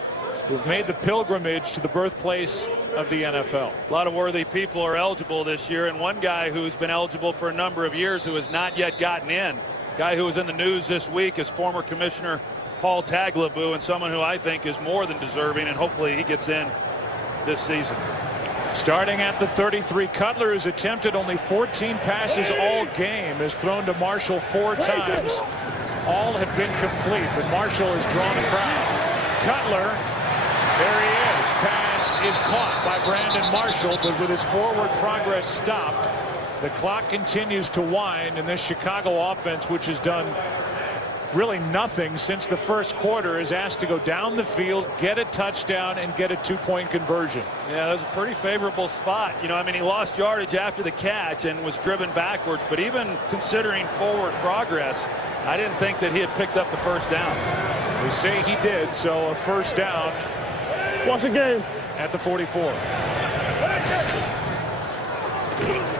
who've made the pilgrimage to the birthplace of the NFL. A lot of worthy people are eligible this year, and one guy who's been eligible for a number of years who has not yet gotten in. Guy who was in the news this week is former Commissioner Paul Tagliabue, and someone who I think is more than deserving, and hopefully he gets in this season. Starting at the 33, Cutler has attempted only 14 passes all game, has thrown to Marshall 4 times. All have been complete, but Marshall has drawn a crowd. Cutler, there he is. Pass is caught by Brandon Marshall, but with his forward progress stopped, the clock continues to wind, and this Chicago offense, which has done really nothing since the first quarter, is asked to go down the field, get a touchdown, and get a 2-point conversion. Yeah, that was a pretty favorable spot. You know, I mean, he lost yardage after the catch and was driven backwards, but even considering forward progress, I didn't think that he had picked up the first down. They say he did, so a first down. Watch the game. At the 44.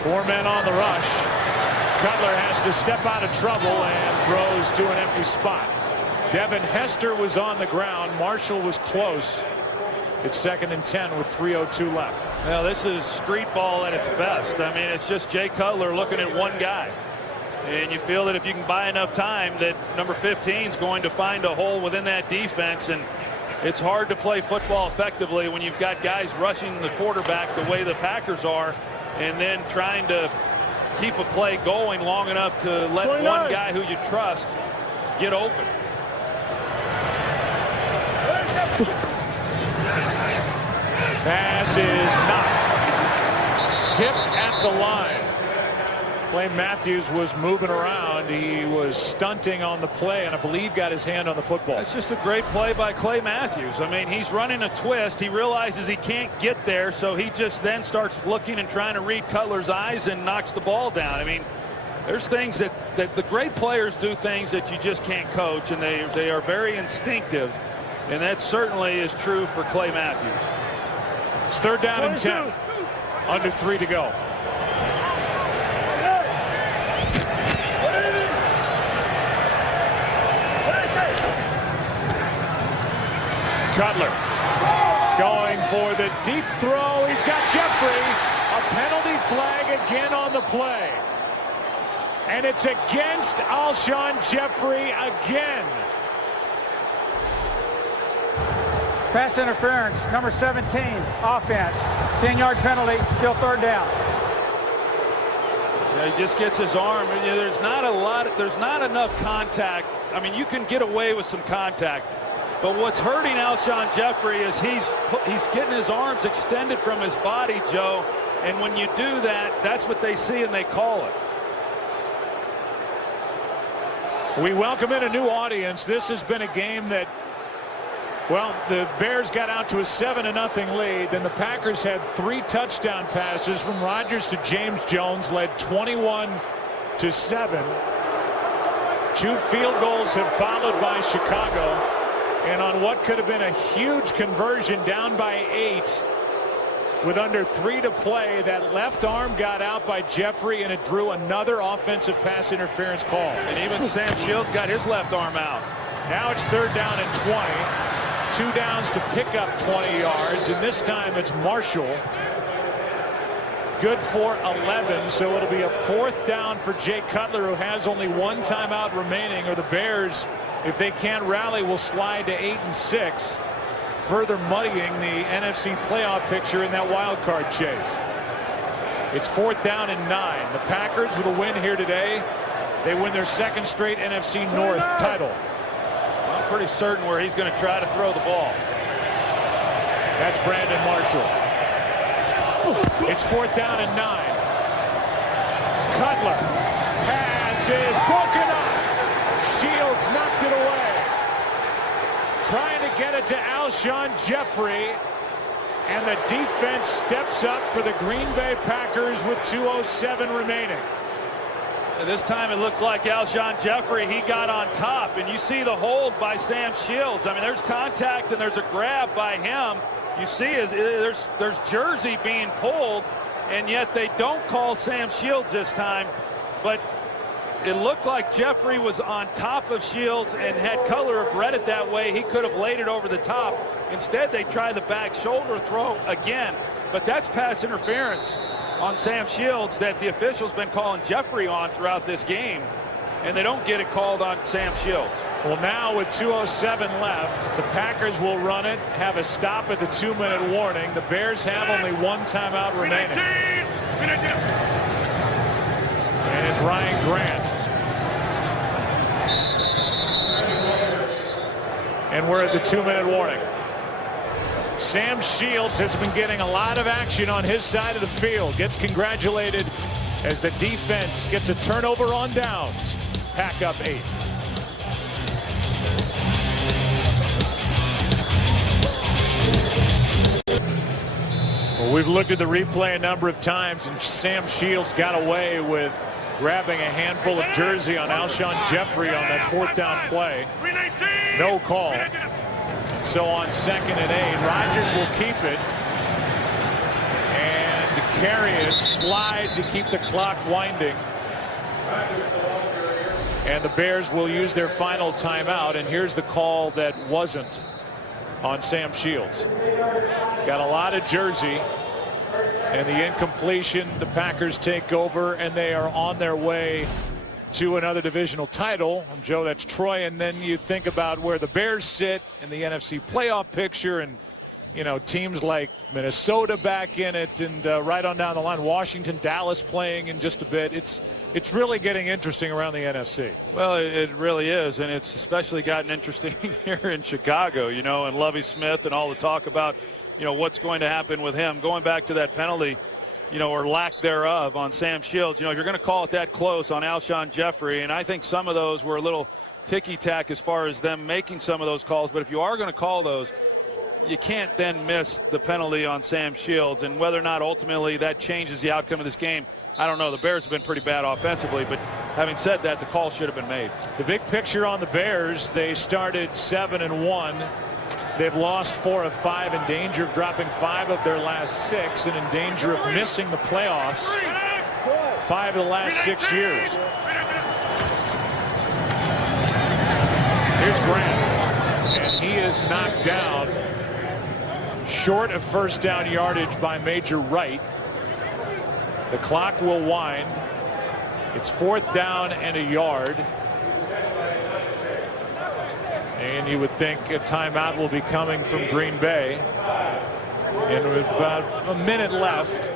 4 men on the rush. Cutler has to step out of trouble and throws to an empty spot. Devin Hester was on the ground. Marshall was close. It's 2nd and 10 with 3:02 left. Well, this is street ball at its best. I mean, it's just Jay Cutler looking at one guy. And you feel that if you can buy enough time, that number 15 is going to find a hole within that defense. And it's hard to play football effectively when you've got guys rushing the quarterback the way the Packers are, and then trying to keep a play going long enough to let 29. one guy who you trust get open. Pass is not tipped at the line. Clay Matthews was moving around. He was stunting on the play, and I believe got his hand on the football. It's just a great play by Clay Matthews. I mean, he's running a twist. He realizes he can't get there, so he just then starts looking and trying to read Cutler's eyes and knocks the ball down. I mean, there's things that the great players do, things that you just can't coach, and they are very instinctive, and that certainly is true for Clay Matthews. It's 3rd down and 10. Under 3 to go. Cutler going for the deep throw. He's got Jeffrey. A penalty flag again on the play. And it's against Alshon Jeffrey again. Pass interference, number 17, offense. 10-yard penalty, still 3rd down. Yeah, he just gets his arm. And, there's not enough contact. I mean, you can get away with some contact. But what's hurting Alshon Jeffrey is he's getting his arms extended from his body, Joe. And when you do that, that's what they see and they call it. We welcome in a new audience. This has been a game that, well, the Bears got out to a 7-0 lead. Then the Packers had 3 touchdown passes from Rodgers to James Jones, led 21-7. 2 field goals have followed by Chicago. And on what could have been a huge conversion, down by 8 with under 3 to play, that left arm got out by Jeffrey, and it drew another offensive pass interference call. And even Sam Shields got his left arm out. Now it's 3rd down and 20. 2 downs to pick up 20 yards, and this time it's Marshall. Good for 11, so it'll be a 4th down for Jay Cutler, who has only 1 timeout remaining, or the Bears, if they can't rally, will slide to 8-6, further muddying the NFC playoff picture in that wild card chase. It's 4th down and 9. The Packers, with a win here today, they win their 2nd straight NFC North title. I'm pretty certain where he's going to try to throw the ball. That's Brandon Marshall. It's 4th down and 9. Cutler. Pass is broken up. Shields knocked it away. Trying to get it to Alshon Jeffrey. And the defense steps up for the Green Bay Packers with 2:07 remaining. This time it looked like Alshon Jeffrey, he got on top, and you see the hold by Sam Shields. I mean, there's contact and there's a grab by him. You see there's jersey being pulled, and yet they don't call Sam Shields this time. But it looked like Jeffrey was on top of Shields, and had Cutler have read it that way, he could have laid it over the top. Instead, they try the back shoulder throw again, but that's pass interference on Sam Shields that the officials been calling Jeffrey on throughout this game, and they don't get it called on Sam Shields. Well, now with 2:07 left, the Packers will run it, have a stop at the 2-minute warning. The Bears have only 1 timeout remaining. And it's Ryan Grant. And we're at the 2-minute warning. Sam Shields has been getting a lot of action on his side of the field. Gets congratulated as the defense gets a turnover on downs. Pack up 8. Well, we've looked at the replay a number of times, and Sam Shields got away with grabbing a handful of jersey on Alshon Jeffrey on that 4th down play. No call. So on 2nd and 8, Rodgers will keep it and carry it, slide to keep the clock winding. And the Bears will use their final timeout, and here's the call that wasn't on Sam Shields. Got a lot of jersey, and the incompletion, the Packers take over, and they are on their way to another divisional title. Joe, that's Troy, and then you think about where the Bears sit in the NFC playoff picture, and you know, teams like Minnesota back in it, and right on down the line, Washington, Dallas playing in just a bit. It's really getting interesting around the NFC. Well, it really is, and it's especially gotten interesting here in Chicago, you know, and Lovie Smith and all the talk about, you know, what's going to happen with him. Going back to that penalty, you know, or lack thereof on Sam Shields, you know, if you're going to call it that close on Alshon Jeffrey, and I think some of those were a little ticky-tack as far as them making some of those calls, but if you are going to call those, you can't then miss the penalty on Sam Shields, and whether or not ultimately that changes the outcome of this game, I don't know. The Bears have been pretty bad offensively, but having said that, the call should have been made. The big picture on the Bears, they started 7-1. They've lost 4 of 5, in danger of dropping 5 of their last 6, and in danger of missing the playoffs 5 of the last 6 years. Here's Grant, and he is knocked down short of 1st down yardage by Major Wright. The clock will wind. It's 4th down and a yard. And you would think a timeout will be coming from Green Bay. And with about a minute left,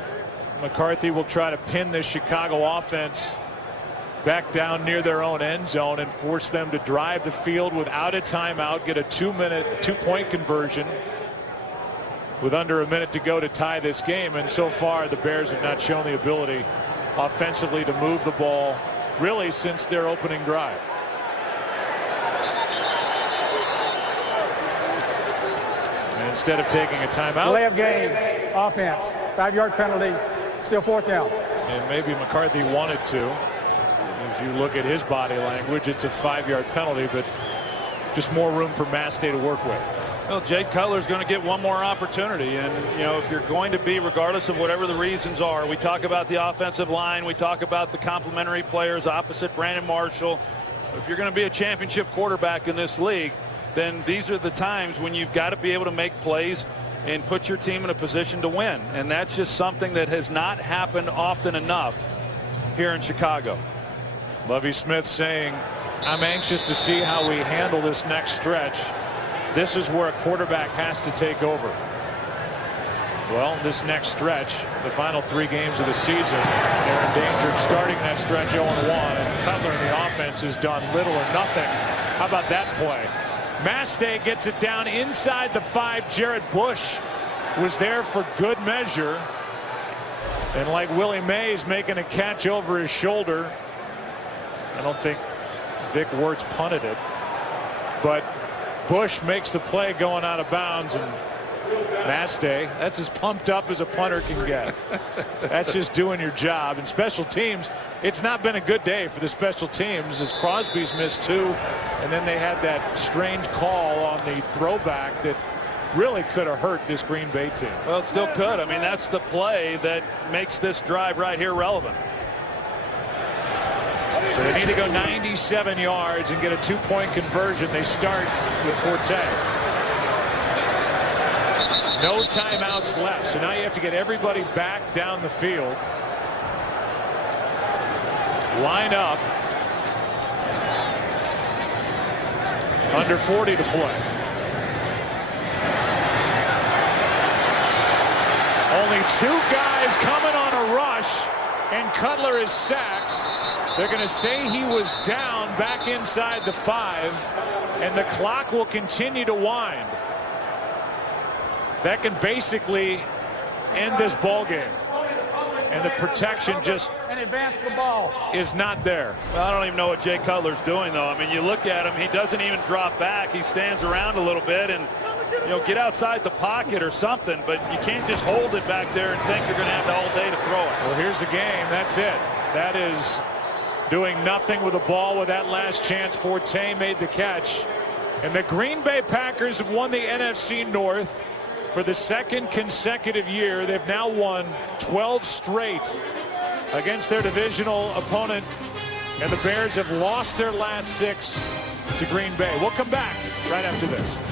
McCarthy will try to pin this Chicago offense back down near their own end zone and force them to drive the field without a timeout, get a 2-point conversion with under a minute to go to tie this game. And so far, the Bears have not shown the ability offensively to move the ball really since their opening drive. And instead of taking a timeout, delay of game, offense, 5-yard penalty, still 4th down. And maybe McCarthy wanted to. As you look at his body language, it's a 5-yard penalty, but just more room for Mastay to work with. Well, Jay Cutler's going to get one more opportunity, and you know, if you're going to be, regardless of whatever the reasons are, we talk about the offensive line, we talk about the complementary players opposite Brandon Marshall. If you're going to be a championship quarterback in this league, then these are the times when you've got to be able to make plays and put your team in a position to win, and that's just something that has not happened often enough here in Chicago. Lovie Smith saying, I'm anxious to see how we handle this next stretch. This is where a quarterback has to take over. Well, this next stretch, the final 3 games of the season, they're in danger of starting that stretch 0-1, and Cutler and the offense has done little or nothing. How about that play? Mastay gets it down inside the 5. Jared Bush was there for good measure. And like Willie Mays making a catch over his shoulder, I don't think Vic Wirtz punted it, but Bush makes the play going out of bounds, and Mastay, that's as pumped up as a punter can get. That's just doing your job. And special teams, it's not been a good day for the special teams, as Crosby's missed 2, and then they had that strange call on the throwback that really could have hurt this Green Bay team. Well, it still could. I mean, that's the play that makes this drive right here relevant. So they need to go 97 yards and get a 2-point conversion. They start with Forte. No timeouts left. So now you have to get everybody back down the field. Line up. Under 40 to play. Only 2 guys coming on a rush, and Cutler is sacked. They're going to say he was down back inside the 5, and the clock will continue to wind. That can basically end this ball game, and the protection just And advance the ball is not there. Well, I don't even know what Jay Cutler's doing, though. I mean, you look at him, he doesn't even drop back. He stands around a little bit, and get outside the pocket or something, but you can't just hold it back there and think you're going to have the whole day to throw it. Well, here's the game. That's it. That is doing nothing with the ball with that last chance. Forte made the catch. And the Green Bay Packers have won the NFC North for the second consecutive year. They've now won 12 straight against their divisional opponent. And the Bears have lost their last 6 to Green Bay. We'll come back right after this.